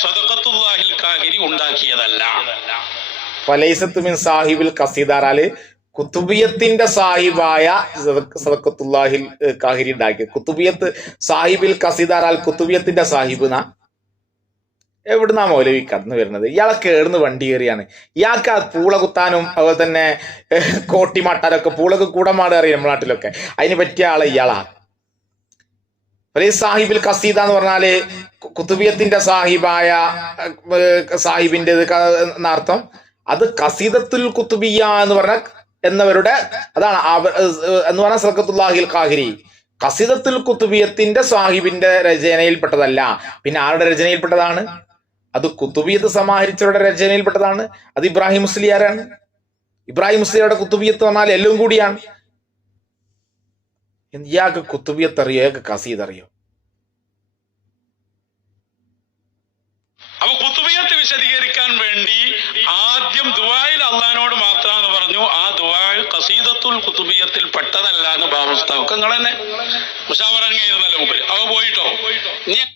സദഖത്തുല്ലാഹിൽ കാഹിരി ഉണ്ടാക്കിയതല്ല. ഫലൈസത്ത് മിൻ സാഹിബിൽ ഖസീദാറാല് കുത്തുബിയത്തിന്റെ സാഹിബായ സദഖത്തുല്ലാഹിൽ കാഹിരി ഉണ്ടാക്കിയ. കുത്തുബിയത്ത് സാഹിബിൽ ഖസീദാറാൽ കുത്തുബിയത്തിന്റെ സാഹിബ് നാ എവിടുന്നാ മൗലവി കടന്നു വരുന്നത്? ഇയാളെ കേടുന്ന് വണ്ടി കയറിയാണ്. ഇയാൾക്ക് പൂള കുത്താനും അതുപോലെ തന്നെ കോട്ടിമാട്ടാനൊക്കെ പൂളക്ക് കൂടമാട് അറിയാം നമ്മുടെ നാട്ടിലൊക്കെ. അതിന് പറ്റിയ ആളെ ഇയാളാ. സാഹിബിൽ ഖസീദ എന്ന് പറഞ്ഞാല് കുത്തുബിയത്തിന്റെ സാഹിബായ സാഹിബിന്റെ എന്നർത്ഥം. അത് ഖസീദത്തുൽ കുത്തുബിയ എന്ന് പറഞ്ഞ എന്നവരുടെ അതാണ് എന്ന് പറഞ്ഞ സദഖത്തുല്ലാഹിൽ കാഹിരി. ഖസീദത്തുൽ കുത്തുബിയത്തിന്റെ സാഹിബിന്റെ രചനയിൽപ്പെട്ടതല്ല. പിന്നെ ആരുടെ രചനയിൽപ്പെട്ടതാണ്? അത് കുത്തുബിയത്ത് സമാഹരിച്ചവരുടെ രചനയിൽപ്പെട്ടതാണ്. അത് ഇബ്രാഹിം മുസ്ലിയാരാണ്. ഇബ്രാഹിം മുസ്ലിയാരുടെ കുത്തുബിയത്ത് പറഞ്ഞാൽ എല്ലാം കൂടിയാണ്. ഇയാൾക്ക് കുത്തുബിയത്ത് അറിയോ? ഇയാൾക്ക് ഖസീദ് അറിയോ? അപ്പൊ കുത്തുബിയത്ത് വിശദീകരിക്കാൻ വേണ്ടി ആദ്യം ദുആയിൽ അള്ളാഹിനോട് മാത്രാന്ന് പറഞ്ഞു. ആ ദുആ ഖസീദത്തുൽ കുത്തുബിയത്തിൽ പെട്ടതല്ല എന്ന് ബാബുസ്താവ് നിങ്ങൾ തന്നെ മുഷാവറങ്ങിയിരുന്നല്ലോ മുമ്പ്. അവ പോയിട്ടോ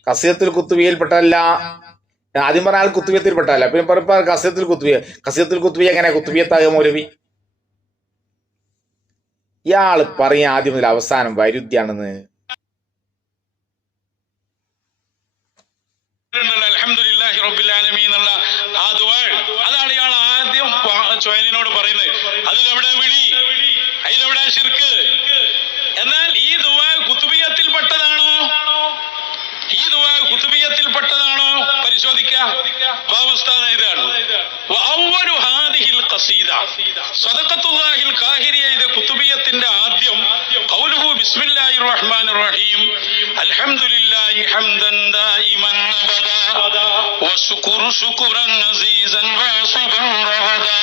ഖസീദത്തുൽ കുത്തുബിയയിൽ പെട്ടതല്ല. ആദ്യം പറഞ്ഞ ആൾ കുത്തുബിയത്തിൽ പെട്ടതല്ല. പിന്നെ പറ ഖസീദത്തുൽ കുത്തുബിയ. ഖസീദത്തുൽ കുത്തുബിയ എങ്ങനെ കുത്തുബിയത്താകുക മൗലവി? ഇയാള് പറയാ ആദ്യം മുതൽ അവസാനം വൈരുദ്ധ്യാണെന്ന്. അൽഹംദുലില്ലാഹി റബ്ബിൽ ആലമീൻ എന്നുള്ള ആ ദുആ അതാണ് ഇയാൾ ആദ്യം ചുവലിനോട് പറയുന്നത്. അതിലെവിടെ വിളി, അതിലെവിടെ ശിർക്ക്? എന്നാൽ ഈ ദുആ കുത്തുബിയത്തിൽ പെട്ടതാണോ? ഈ ദുആ കുത്തുബിയത്തിൽ പെട്ടതാണോ? പരിശോധിക്കുക. ബാബുസ്താദ് ഇതാണ് വഅവ്വലു ഹാദിഹിൽ ഖസീദ. സദഖത്തുല്ലാഹിൽ കാഹിരി എഴുതിയ കുത്തുബിയത്തിന്റെ ആദ്യം ഖൗലുഹു ബിസ്മില്ലാഹിർ റഹ്മാനിർ റഹീം അൽഹംദുലില്ലാഹി ഹംദൻ ദായിമൻ അബദാ വശുക്റു ശുക്റൻ അസീസൻ വാസിബൻ റഹദാ.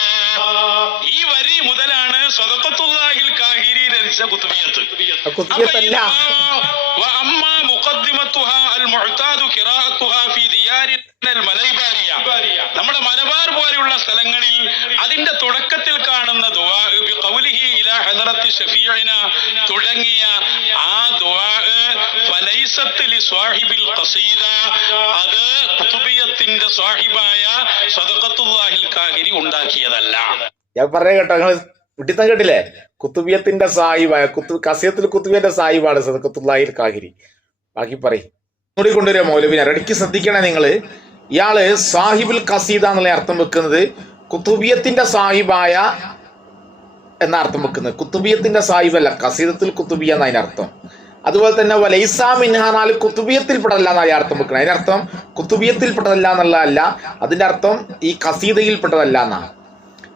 ഈ വരി മുതലാണ് സദഖത്തുല്ലാഹിൽ കാഹിരി രചിച്ച കുത്തുബിയത്ത്. കുത്തുബിയത്തല്ല. വഅമ്മാ മുഖദ്ദിമത്തുഹാ അൽ മുഅ്താദു ഖിറാഅത്തുഹാ ഫീ ദിയാരിന അൽ മലൈബാരിയ. നമ്മുടെ മലബാർ പോലെയുള്ള സ്ഥലങ്ങളിൽ അതിന്റെ തുടക്കത്തിൽ കാണുന്ന ദുആ ബി ഖൗലിഹി ഇലാ ഹദറത്തി ശഫീഇന തുടങ്ങിയ ആ ദുആ ഫലൈസത്ത് ലി സ്വാഹിബിൽ ഖസീദ, അത് കുതുബിയത്തിന്റെ സ്വാഹിബായ സദഖത്തുല്ലാഹിൽ കാഹിരി ഉണ്ടാക്കിയതല്ല. ഞാൻ പറഞ്ഞ കേട്ടോ, നിങ്ങൾ വിട്ടിത്തം കേട്ടില്ലേ? കുത്തുബിയത്തിന്റെ സാഹിബായ ഖസീദത്തുൽ കുത്തുബിയന്റെ സാഹിബാണ് സദഖത്തുല്ലാഹിൽ കാഹിരി. ബാക്കി പറയും കൂടി കൊണ്ടുവരിക മൗലവിനെ. ഇടയ്ക്ക് ശ്രദ്ധിക്കണേ നിങ്ങള്. ഇയാള് സാഹിബുൽ ഖസീദ എന്നുള്ള അർത്ഥം വെക്കുന്നത് കുത്തുബിയത്തിന്റെ സാഹിബായ എന്ന അർത്ഥം വെക്കുന്നത്. കുത്തുബിയത്തിന്റെ സാഹിബല്ല, ഖസീദത്തുൽ കുത്തുബിയ എന്ന അതിനർത്ഥം. അതുപോലെ തന്നെ വലൈസാ മിൻഹാനാൽ കുത്തുബിയത്തിൽ പെടല്ല എന്നാണ് അർത്ഥം വെക്കുന്നത്. അതിനർത്ഥം കുത്തുബിയത്തിൽ പെട്ടതല്ല എന്നുള്ളതല്ല, അതിന്റെ അർത്ഥം ഈ ഖസീദയിൽ പെട്ടതല്ല എന്നാണ്.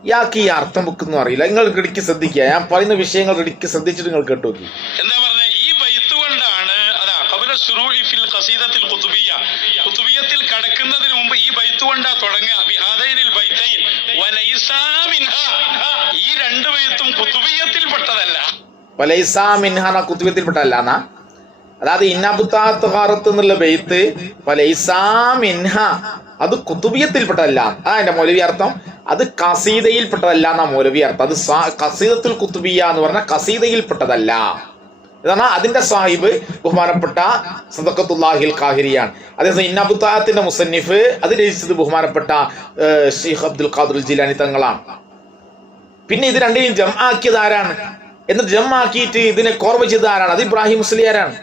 ഇയാൾക്ക് ഈ അർത്ഥം വെക്കുന്നു അറിയില്ല. നിങ്ങൾ ഇടയ്ക്ക് ശ്രദ്ധിക്കുക. ഞാൻ പറയുന്ന വിഷയങ്ങൾ ഇടയ്ക്ക് ശ്രദ്ധിച്ചിട്ട് നിങ്ങൾ കേട്ടു നോക്കി. എന്താ പറഞ്ഞ ഈ ബൈത്ത് കൊണ്ടാണ് അതാ ഖബല ശുറൂഇ ഫിൽ ഖസീദത്തിൽ ഖുതുബിയ്യ, ഖുതുബിയ്യത്തിൽ കടക്കുന്നതിന് മുമ്പ് ഈ ബൈത്ത് കൊണ്ടാ തുടങ്ങുക. ബിഹാദൈനിൽ ബൈത്തൈൻ വലൈസാ മിൻഹാ. ഈ രണ്ട് ബൈത്തും കുത്തുബിയത്തിൽപ്പെട്ടതല്ല. വലൈസാ മിൻഹ കുത്തുബിയത്തിൽപ്പെട്ടതല്ല എന്നാ. അതായത് ഇന്നബുത്താത്ത് എന്നുള്ള ബെയ്ത്ത് വലൈസാ മിൻഹ അത് കുത്തുബിയത്തിൽപ്പെട്ടതല്ല. അതിന്റെ മൗലവി അർത്ഥം അത് കസീദയിൽപ്പെട്ടതല്ല എന്നാ മൗലവി അർത്ഥം. അത് കസീദത്തുൽ കുത്തുബിയ എന്ന് പറഞ്ഞാൽ കസീദയിൽപ്പെട്ടതല്ല. ഇതാണ് അതിന്റെ സാഹിബ് ബഹുമാനപ്പെട്ട സദഖത്തുല്ലാഹിൽ ഖാഹിരിയാണ്. അതേസമയം ഇന്നബുത്താത്തിന്റെ മുസന്നിഫ് അത് രചിച്ചത് ബഹുമാനപ്പെട്ട ഷെയ്ഖ് അബ്ദുൽ ഖാദിർ ജിലാനി തങ്ങളാണ്. പിന്നെ ഇത് രണ്ടിനെയും ജം ആക്കിയത് ആരാണ്? എന്നിട്ട് ജം ആക്കിയിട്ട് ഇതിനെ കോർവ ചെയ്ത ആരാണ്? അത് ഇബ്രാഹിം മുസ്ലിയാരാണ്.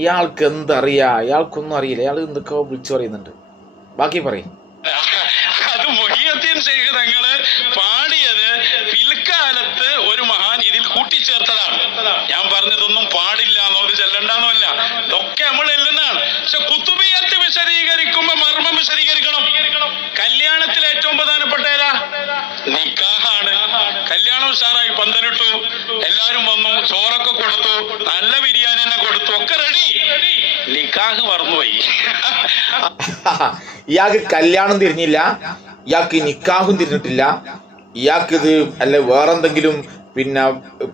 ഇയാൾക്ക് എന്തറിയാ? ഇയാൾക്കൊന്നും അറിയില്ല. ഇയാൾ എന്തൊക്കെയോ വിളിച്ചു പറയുന്നുണ്ട്. ബാക്കി പറയും. അത് മുഹിയദ്ദീൻ ശൈഖ് തങ്ങള് പാടിയത് പിൽക്കാലത്ത് ഒരു മഹാൻ ഇതിൽ കൂട്ടിച്ചേർത്തതാണ്. ഞാൻ പറഞ്ഞതൊന്നും പാടില്ലാന്നോ ഇത് ചെല്ലണ്ടെന്നോ അല്ല, ഇതൊക്കെ നമ്മൾ എല്ലുന്നതാണ്. പക്ഷെ കുത്തുബിയത്ത് വിശദീകരിക്കുമ്പോ മർമ്മം വിശദീകരിക്കണം. കല്യാണത്തിൽ ഏറ്റവും പ്രധാനപ്പെട്ട ഏതാ? നിക്കാഹാണ്. കല്യാണം ഉഷാറായി, പന്തലിട്ടു, എല്ലാരും വന്നു, ചോറൊക്കെ കൊടുത്തു, നല്ല ബിരിയാണി തന്നെ കൊടുത്തു, ഒക്കെ റെഡി. നിക്കാഹ് മറന്നുപോയി. ഇയാൾക്ക് കല്യാണം തിരിഞ്ഞില്ല, ഇയാൾക്ക് നിക്കാഹും തിരിഞ്ഞിട്ടില്ല, ഇയാൾക്ക് ഇത് അല്ല വേറെന്തെങ്കിലും പിന്നെ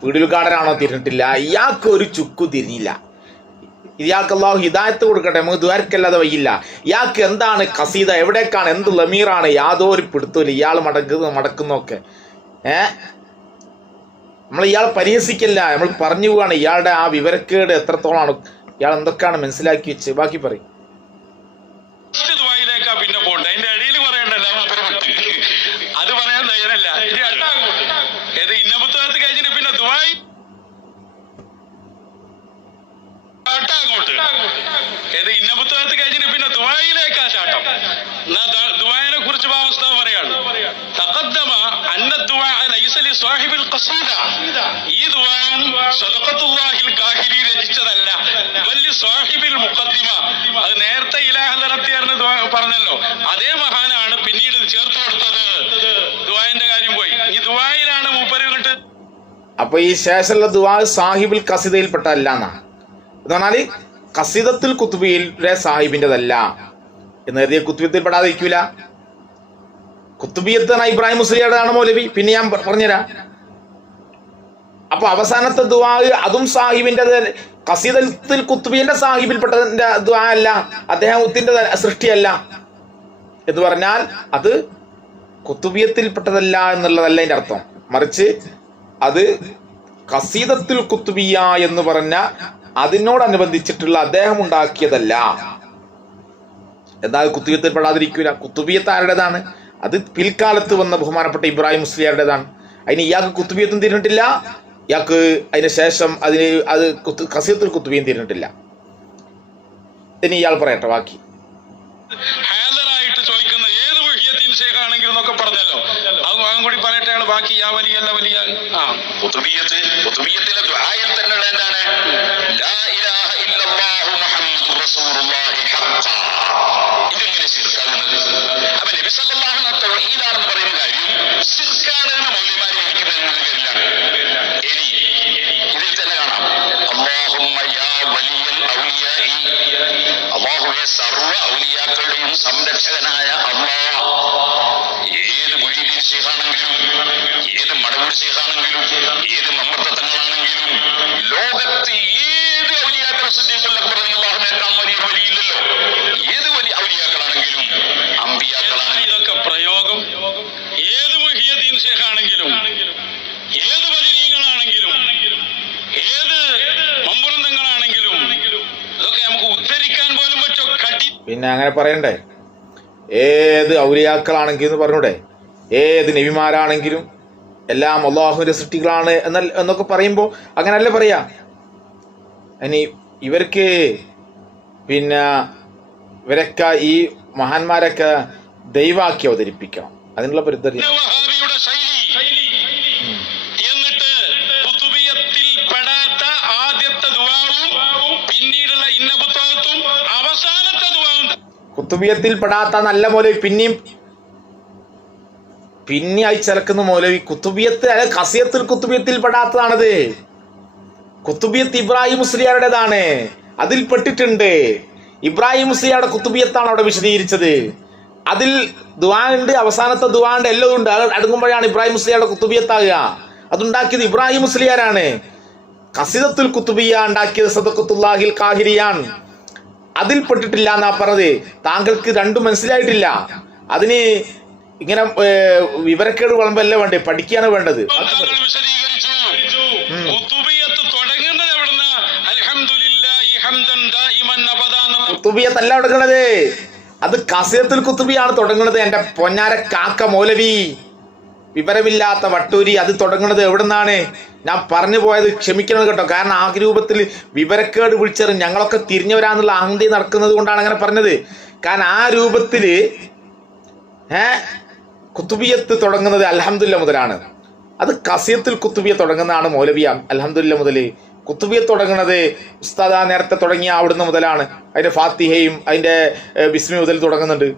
പീഡിലുകാടനാണോ തിരിഞ്ഞിട്ടില്ല, ഇയാൾക്ക് ഒരു ചുക്കു തിരിഞ്ഞില്ല. ഇയാൾക്ക് അല്ലാഹു ഹിദായത്ത് കൊടുക്കട്ടെ, നമുക്ക് ദ്വാരക്കല്ലാതെ വയ്യില്ല. ഇയാൾക്ക് എന്താണ് കസീദ, എവിടേക്കാണ്, എന്ത് ലമീറാണ്, യാതൊരു പിടുത്തമില്ല. ഇയാൾ മടക്കുന്നൊക്കെ നമ്മൾ ഇയാൾ പരിഹസിക്കല്ല, നമ്മൾ പറഞ്ഞു പോവാണ് ഇയാളുടെ ആ വിവരക്കേട് എത്രത്തോളാണ്, ഇയാൾ എന്തൊക്കെയാണ് മനസ്സിലാക്കി വെച്ച്. ബാക്കി പറയും. പിന്നെ പോട്ടെ, അതിന്റെ അടിയിൽ പറയണ്ടല്ലോ, അത് പറയാൻ ധൈര്യമല്ല. ഏത് ഇന്ന പുസ്തകത്ത് കഴിഞ്ഞിട്ട് പിന്നെ ദുബായ് ഏത് ഇന്ന പുസ്തകത്ത് കഴിഞ്ഞിട്ട് പിന്നെ ദുബായിലേക്കാ ചാട്ടം. ദുബായിനെ കുറിച്ച് ഭാവസ്ഥ പറയാണ്. തഖദ്ദമ അന്ന ദുആ ലൈസ ലിസാഹിബിൽ ഖസീദ. ഈ ദുആം സദഖത്തുല്ലാഹിൽ ഖാഹിരി രചിച്ചതല്ല, ബൽ സാഹിബിൽ മുഖദ്ദിമ. അത് നേരത്തെ ഇലാഹ് നടത്തിയാർന്ന് പറഞ്ഞല്ലോ, അതേ മഹാനാണ് പിന്നീട് ചേർത്ത് കൊടുത്തത്. ദുആന്റെ കാര്യം പോയി, ഈ ദുആയിലാണ് മൂപ്പര് കിട്ട്. അപ്പൊ ഈ ശേഷമുള്ള ദുആ സാഹിബുൽ ഖസീദയിൽപ്പെട്ടതല്ല എന്നാ. എന്ന് പറഞ്ഞാല് ഖസീദത്തുൽ കുത്തുബിയിലെ സാഹിബിൻ്റെതല്ല എന്ന് കരുതിയ കുത്തുബിയത്തിൽ പെടാതിരിക്കൂല. കുത്തുബിയത്ത് ഇബ്രാഹിം മുസ്ലിയാടാണ് മൗലവി. പിന്നെ ഞാൻ പറഞ്ഞുതരാം. അപ്പൊ അവസാനത്തെ ദുആ അതും സാഹിബിന്റെ ഖസീദത്തുൽ കുത്തുബിന്റെ സാഹിബിൽപ്പെട്ടതിന്റെ ദുആ അല്ല, അദ്ദേഹത്തിന്റെ സൃഷ്ടിയല്ല എന്ന് പറഞ്ഞാൽ അത് കുത്തുബിയത്തിൽപ്പെട്ടതല്ല എന്നുള്ളതല്ല അതിന്റെ അർത്ഥം. മറിച്ച് അത് ഖസീദത്തുൽ കുത്തുബിയ എന്ന് പറഞ്ഞ അതിനോടനുബന്ധിച്ചിട്ടുള്ള അദ്ദേഹം ഉണ്ടാക്കിയതല്ല. എന്നാൽ കുത്തുബിയത്തിൽ പെടാതിരിക്കൂല. കുത്തുബിയത്ത് ആരുടേതാണ്? അത് പിൽക്കാലത്ത് വന്ന ബഹുമാനപ്പെട്ട ഇബ്രാഹിം മുസ്ലിയാരുടേതാണ്. അതിന് ഇയാൾക്ക് കുത്തുബിയത്തും തീർന്നിട്ടില്ല, ഇയാൾക്ക് അതിന് ശേഷം അത് ഖസീദത്തുൽ കുത്തുബിയും തീർന്നിട്ടില്ല. ഇനി ഇയാൾ പറയട്ടെ ബാക്കി. ഹാദറായിട്ട് ചോദിക്കുന്ന ഏത് മുഹിയദ്ദീൻ ശൈഖ് ആണെങ്കിലും എന്നൊക്കെ പറഞ്ഞല്ലോ, അത് കൂടി പറയട്ടെ. ബാക്കി യാ വലിയല്ല വലിയ കുത്തുബിയത്തിലെ ദുആയിൽ തന്നെയുള്ള എന്താണ്? ലാ ഇലാഹ ഇല്ലല്ലാഹു മുഹമ്മദുർ റസൂലുള്ളാഹി ഹഖ്ഖ. ഇതെങ്ങനെ ശിർക്കാകുന്നത്? അപ്പൊ നബി സല്ലല്ലാഹു അലൈഹി വസല്ലം തൗഹീദാണെന്ന് പറയുന്ന കാര്യം ശിർക്കാണെന്ന് മൗലവിമാർ വിളിക്കുന്നതിന്റെ പേരിലാണ്. ഇനി ഇതിൽ തന്നെ കാണാം, അല്ലാഹുമ്മ യാ വലിയൽ ഔലിയാഇ. അല്ലാഹുവേ സർവ്വ ഔലിയാക്കളുടെയും സംരക്ഷകനായ അല്ലാഹ്. ഏത് മുഹീദ്ദീൻ ശൈഖാണെങ്കിലും, ഏത് മടവൂർ ശൈഖാണെങ്കിലും, ഏത് മമ്മത്തങ്ങളാണെങ്കിലും, ലോകത്ത് ഏത് ഔലിയാക്കൾ സിദ്ദീഖുൽ റളിയല്ലാഹുവിനേക്കാൾ വലിയ വലിയില്ലല്ലോ. ഏത് വലിയ ഔലിയാക്കളാണെങ്കിലും അമ്പിയാക്കളാണ്. ഇതൊക്കെ പ്രയോഗം. ഏത് മുഹിയദ്ദീൻ ശൈഖ് ആണെങ്കിലും, ഏത് ബദരീങ്ങളാണെങ്കിലും, ഏത് മമ്പുറന്തങ്ങളാണെങ്കിലും, ഇതൊക്കെ നമുക്ക് ഉദ്ധരിക്കാൻ പോലും പറ്റോ? കടി. പിന്നെ അങ്ങനെ പറയണ്ടേ? ഏത് ഔലിയാക്കളാണെങ്കിലും എന്ന് പറഞ്ഞൂടെ? ഏത് നബിമാരാണെങ്കിലും എല്ലാം അല്ലാഹുവിന്റെ സൃഷ്ടികളാണ് എന്നൊക്കെ പറയുമ്പോൾ അങ്ങനല്ലേ പറയാ? ഇനി ഇവർക്ക് പിന്നെ ഇവരൊക്കെ ഈ മഹാന്മാരൊക്കെ ദൈവാക്കി അവതരിപ്പിക്കാം, അതിനുള്ള പരിധി. എന്നിട്ട് കുത്തുബിയത്തിൽ പെടാത്ത ആദ്യത്തെ ദുആവും പിന്നീടുള്ള ഇന്ന പുസ്തകത്തും അവസാനത്തെ ദുആവും. കുത്തുബിയത്തിൽ പെടാത്ത നല്ല മൗലവി പിന്നെ അയച്ചിറക്കുന്ന മൗലവി കുത്തുബിയത്ത് അല്ല ഖസീദത്തുൽ കുത്തുബിയത്തിൽ പെടാത്തതാണത്. കുത്തുബിയത്ത് ഇബ്രാഹിം മുസ്ലിയാരുടേതാണ്, അതിൽ പെട്ടിട്ടുണ്ട്. ഇബ്രാഹിം മുസ്ലിയാരുടെ കുത്തുബിയത്താണ് അവിടെ വിശദീകരിച്ചത്. അതിൽ ദുആ ഉണ്ട്, അവസാനത്തെ ദുആ ഉണ്ട്, എല്ലാം ഉണ്ട്. അത് അടുങ്ങുമ്പോഴാണ് ഇബ്രാഹിം മുസ്ലിയാരുടെ കുത്തുബിയത്താകുക. അതുണ്ടാക്കിയത് ഇബ്രാഹിം മുസ്ലിയാരാണ്. ഖസീദത്തുൽ കുത്തുബിയ ഉണ്ടാക്കിയത് സദഖത്തുല്ലാഹിൽ ഖാഹിരിയാൻ. അതിൽ പെട്ടിട്ടില്ല എന്നാ പറഞ്ഞത്. താങ്കൾക്ക് രണ്ടും മനസ്സിലായിട്ടില്ല. അതിന് ഇങ്ങനെ വിവരക്കേട് വിളമ്പല്ല വേണ്ടേ, പഠിക്കുകയാണ് വേണ്ടത്. കുത്തുബിയത്തല്ല തുടങ്ങണത്, അത് ഖസീദത്തുൽ കുത്തുബിയാണ് തുടങ്ങുന്നത്. എന്റെ പൊന്നാര കാക്ക മൗലവി, വിവരമില്ലാത്ത വട്ടൂരി, അത് തുടങ്ങുന്നത് എവിടുന്നാണ്? ഞാൻ പറഞ്ഞു പോയത് ക്ഷമിക്കണം കേട്ടോ. കാരണം ആ രൂപത്തിൽ വിവരക്കേട് വിളിച്ചെറിഞ്ഞ് ഞങ്ങളൊക്കെ തിരിഞ്ഞവരാന്നുള്ള അഹന്തി നടക്കുന്നത് കൊണ്ടാണ് അങ്ങനെ പറഞ്ഞത്. കാരണം ആ രൂപത്തില് കുത്തുബിയത്ത് തുടങ്ങുന്നത് അൽഹംദുലില്ലാ മുതലാണ്. അത് ഖസീദത്തുൽ കുത്തുബിയ തുടങ്ങുന്നതാണ് മൗലവിയ അൽഹംദുലില്ലാ മുതല്. കുത്തുബിയ തുടങ്ങുന്നത് ഉസ്താദ് നേരത്തെ തുടങ്ങിയ അവിടുന്ന് മുതലാണ്. അതിന്റെ ഫാത്തിഹയും അതിന്റെ ബിസ്മി മുതൽ തുടങ്ങുന്നുണ്ട്.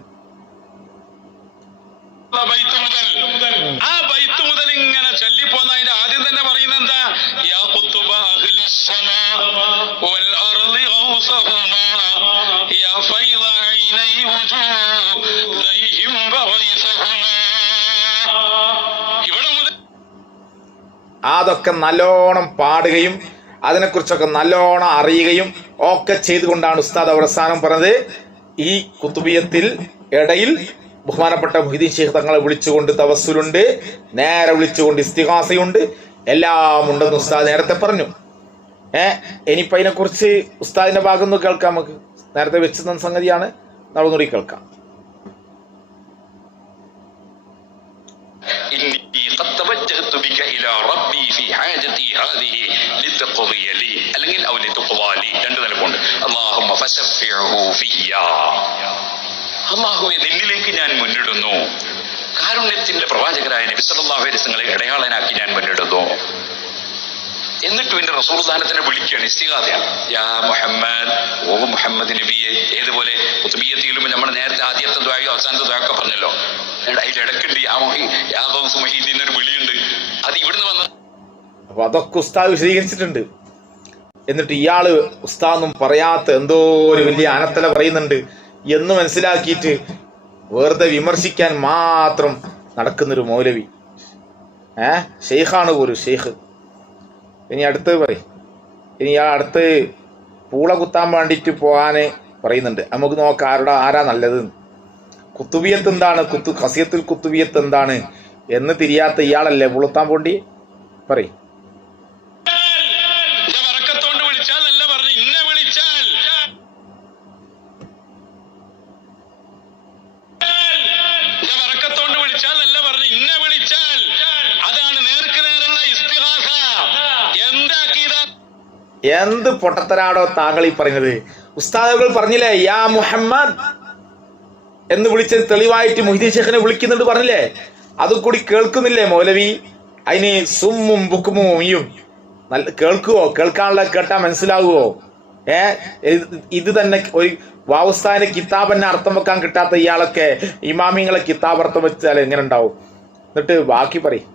ആ ബൈത്ത് മുതൽ ഇങ്ങനെ ചൊല്ലിപ്പോന്ന അതിന്റെ ആദ്യം തന്നെ പറയുന്നത് എന്താ? യാ ഖുതുബ അഹ്ലിസ് സമാ വൽ അർളി ഔസഹുമാ യാ ഫൈദ ഐനൈ വുജൂഹൈഹിം ബഗൈസഹുമാ. ഇവിടെ മുതൽ അതൊക്കെ നല്ലോണം പാടുകയും അതിനെക്കുറിച്ചൊക്കെ നല്ലോണം അറിയുകയും ഒക്കെ ചെയ്തുകൊണ്ടാണ് ഉസ്താദ് അവസാനം പറഞ്ഞത്. ഈ കുത്തുബിയത്തിൽ ഇടയിൽ ബഹുമാനപ്പെട്ട മുഹ്യിദ്ദീൻ ശൈഖ് തങ്ങളെ വിളിച്ചുകൊണ്ട് തവസ്സുലുണ്ട്, നേരെ വിളിച്ചുകൊണ്ട് ഇസ്തിഗാസയുണ്ട്, എല്ലാം ഉണ്ടെന്ന് ഉസ്താദ് നേരത്തെ പറഞ്ഞു. ഇനിയിപ്പോ അതിനെക്കുറിച്ച് ഉസ്താദിന്റെ ഭാഗം ഒന്ന് കേൾക്കാം. നമുക്ക് നേരത്തെ വെച്ച് തന്ന സംഗതിയാണ്, നമ്മളൊന്നുകൂടി കേൾക്കാം. അല്ലെങ്കിൽ രണ്ടു നിലക്കുണ്ട്. അല്ലാഹുവേ, നിന്നിലേക്ക് ഞാൻ മുന്നിടുന്നു. കാരുണ്യത്തിന്റെ പ്രവാചകരായ നബി സല്ലല്ലാഹു അലൈഹി വസല്ലമയെ ഇടയാളനാക്കി ഞാൻ മുന്നിടുന്നു. എന്നിട്ട് എന്റെ റസൂലുള്ളാഹിനെ വിളിക്കുകയാണ്, ഇസ്തിഗാസയാണ്. യാ മുഹമ്മദ്, ഓ മുഹമ്മദ് നബിയെ. ഏതുപോലെ ഖുതുബിയത്തിലും നമ്മൾ നേരത്തെ ആദ്യത്തെ ദുആയും അവസാനത്തെ ദുആയൊക്കെ പറഞ്ഞല്ലോ. അതിൽ ഇടയ്ക്കുണ്ട് യാ ഗൗസ് മുഹീദ്ദീൻ ഒരു വിളിയുണ്ട്. അത് ഇവിടുന്ന് വന്ന അപ്പൊ അതൊക്കെ ഉസ്താദ് വിശദീകരിച്ചിട്ടുണ്ട്. എന്നിട്ട് ഇയാള് ഉസ്താദൊന്നും പറയാത്ത എന്തോ ഒരു വലിയ അനത്തല പറയുന്നുണ്ട് എന്ന് മനസ്സിലാക്കിയിട്ട് വെറുതെ വിമർശിക്കാൻ മാത്രം നടക്കുന്നൊരു മൗലവി. ഷെയ്ഖാണ് പോലും, ഷെയ്ഖ്. ഇനി അടുത്ത് പറയും. ഇനി ഇയാൾ അടുത്ത് പൂള കുത്താൻ വേണ്ടിയിട്ട് പോകാന് പറയുന്നുണ്ട്. നമുക്ക് നോക്കാം ആരാ നല്ലത്. കുത്തുബിയത്ത് എന്താണ്, ഖസീദത്തുൽ കുത്തുബിയത്ത് എന്താണ് എന്ന് തിരിയാത്ത ഇയാളല്ലേ പുളത്താൻ പോണ്ടി? പറയും. എന്ത് പൊട്ടത്തരാടോ താങ്കൾ ഈ പറയുന്നത്? ഉസ്താദുകൾ പറഞ്ഞില്ലേ യാ മുഹമ്മദ് എന്ന് വിളിച്ചത് തെളിവായിട്ട് മുഹ്യിദ്ദീൻ ശൈഖിനെ വിളിക്കുന്നുണ്ട് പറഞ്ഞില്ലേ? അതും കൂടി കേൾക്കുന്നില്ലേ മൗലവി? അതിന് സുമ്മും ബുക്കുമും നല്ല കേൾക്കുവോ? കേൾക്കാനുള്ള കേട്ടാ മനസ്സിലാകുവോ? ഇത് തന്നെ ഒരു വാവുസ്താദിന്റെ കിതാബ് തന്നെ അർത്ഥം വെക്കാൻ കിട്ടാത്ത ഇയാളൊക്കെ ഇമാമിങ്ങളെ കിതാബ് അർത്ഥം വെച്ചാൽ എങ്ങനെ ഉണ്ടാവും? എന്നിട്ട് ബാക്കി പറയും.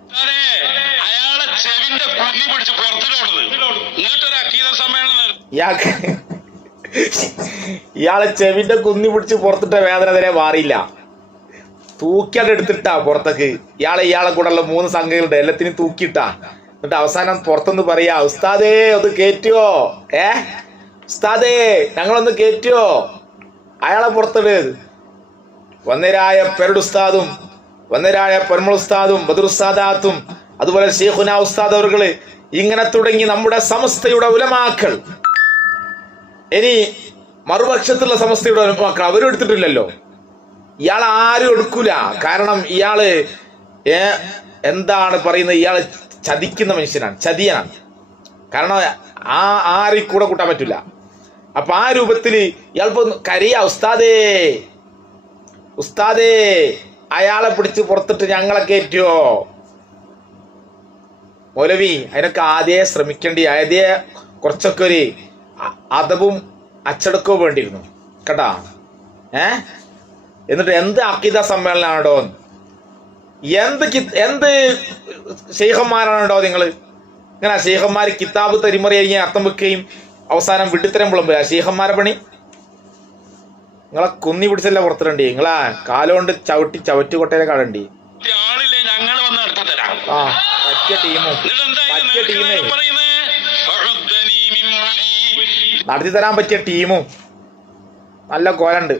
ഇയാളെ ചെവിന്റെ കുന്നി പിടിച്ച് പുറത്തിട്ട വേദന വരെ മാറിയില്ല. തൂക്കിയാട്ട് എടുത്തിട്ടാ പുറത്തേക്ക്. ഇയാളെ കൂടെ ഉള്ള 3 സംഘങ്ങളുണ്ട്, എല്ലാത്തിനും തൂക്കിയിട്ടാ. എന്നിട്ട് അവസാനം പുറത്തുനിന്ന് പറയാ, ഉസ്താദേ ഒന്ന് കേറ്റുവോ? ഉസ്താദേ ഞങ്ങളൊന്ന് കേറ്റുവോ? അയാളെ പുറത്തിട്. വന്നരായ പെരുടുസ്താദും വന്നരായ പെരുമൾ ഉസ്താദും ബദറുസ്താദാത്തും അതുപോലെ ശൈഖുന ഉസ്താദ് അവറുകള് ഇങ്ങനെ തുടങ്ങി നമ്മുടെ സമസ്തയുടെ ഉലമാക്കൾ. ഇനി മറുപക്ഷത്തുള്ള സമസ്തയുടെ ഉലമാക്കൾ അവരും എടുത്തിട്ടില്ലല്ലോ. ഇയാൾ ആരും എടുക്കൂല. കാരണം ഇയാള് എന്താണ് പറയുന്നത്? ഇയാള് ചതിക്കുന്ന മനുഷ്യനാണ്, ചതിയനാണ്. കാരണം ആരും കൂടെ കൂട്ടാൻ പറ്റില്ല. അപ്പൊ ആ രൂപത്തിൽ ഇയാളിപ്പോ കരയാ, ഉസ്താദേ ഉസ്താദേ അയാളെ പിടിച്ച് പുറത്തിട്ട് ഞങ്ങളെ കയറ്റുവോ? മൗലവി അതിനൊക്കെ ആദ്യമേ ശ്രമിക്കേണ്ടി, ആദ്യമേ കുറച്ചൊക്കെ ഒരു അദബും അച്ചടക്കവും വേണ്ടിയിരുന്നു കേട്ടാ. എന്നിട്ട് എന്ത് അഖീദ സമ്മേളനാണോ, എന്ത് ശൈഖന്മാരാണോ നിങ്ങൾ? ഇങ്ങനെ ശൈഖന്മാർ കിതാബ് തരിമറിയായിരിക്കും അർത്ഥം വെക്കുകയും അവസാനം വിഡിത്തരം വിളമ്പുക ശൈഖന്മാരെ പണി. നിങ്ങളെ കുന്നി പിടിച്ചല്ല പുറത്തിടണ്ടി, നിങ്ങളാ കാലുകൊണ്ട് ചവിട്ടി ചവറ്റുകൊട്ടയിലെ കളണ്ടി. ആളില്ലേ ഞങ്ങൾ വന്ന് നടത്തി തരാം. ആ പറ്റിയ ടീമും പറ്റിയ ടീമേ നടത്തി തരാൻ പറ്റിയ ടീമും നല്ല കോലുണ്ട്.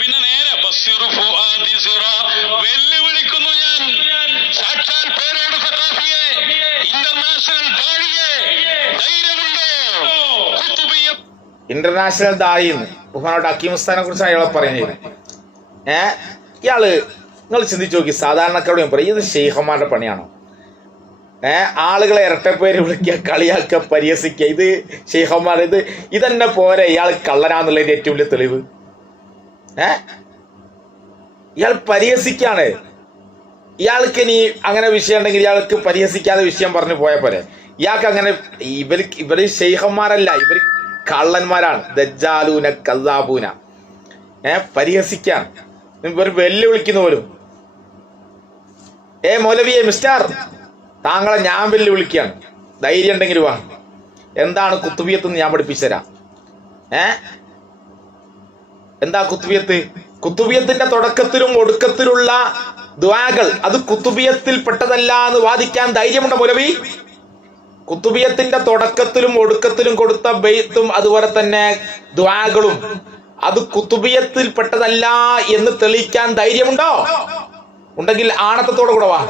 പിന്നെ നേരെ വെല്ലുവിളിക്കുന്നു ഞാൻ സാക്ഷാൽ പേരോട് സഖാഫിയെ, ഇന്റർനാഷണൽ ദാഴിയെ, ധൈര്യമുണ്ടോ? ഇന്റർനാഷണൽ ദായി ബഹുമാനോട് ഹക്കീമുസ്താനെ കുറിച്ച് അയാളെ പറയുന്നത്. ഇയാള് നിങ്ങൾ ചിന്തിച്ചു നോക്കി, സാധാരണക്കാരോട് ഞാൻ പറയും, ഇത് ഷെയ്ഖന്മാരുടെ പണിയാണോ? ആളുകളെ ഇരട്ടപ്പേര് വിളിക്കുക, കളിയാക്കുക, പരിഹസിക്കുക, ഇത് ഷെയ്ഖന്മാർ, ഇതന്നെ പോരെ ഇയാൾ കള്ളനാന്നുള്ളതിന്റെ ഏറ്റവും വലിയ തെളിവ്. ഇയാൾ പരിഹസിക്കാണ്. ഇയാൾക്ക് ഇനി അങ്ങനെ വിഷയം ഉണ്ടെങ്കിൽ ഇയാൾക്ക് പരിഹസിക്കാതെ വിഷയം പറഞ്ഞു പോയ പോലെ. ഇയാൾക്ക് അങ്ങനെ ഇവര് ഷെയ്ഖന്മാരല്ല, ഇവർ കള്ളന്മാരാണ്, ദജ്ജാലൂന കസാബൂന. പരിഹസിക്കാൻ ഇവർ വെല്ലുവിളിക്കുന്ന പോലും. മൗലവിയെ മിസ്റ്റർ, താങ്കളെ ഞാൻ വെല്ലുവിളിക്കുകയാണ്, ധൈര്യം ഉണ്ടെങ്കിൽ വാ, എന്താണ് കുത്തുബിയത്ത് ഞാൻ പഠിപ്പിച്ചുതരാം. എന്താ കുത്തുബിയത്ത്? കുത്തുബിയത്തിന്റെ തുടക്കത്തിലും ഒടുക്കത്തിലുള്ള ദുആകൾ അത് കുത്തുബിയത്തിൽ പെട്ടതല്ല എന്ന് വാദിക്കാൻ ധൈര്യമുണ്ടോ മൗലവി? കുത്തുബിയത്തിന്റെ തുടക്കത്തിലും ഒടുക്കത്തിലും കൊടുത്ത ബെയ്ത്തും അതുപോലെ തന്നെ ദുആകളും അത് കുത്തുബിയത്തിൽ പെട്ടതല്ല എന്ന് തെളിയിക്കാൻ ധൈര്യമുണ്ടോ? ഉണ്ടെങ്കിൽ ആണത്തത്തോടെ കൂടെ വാ.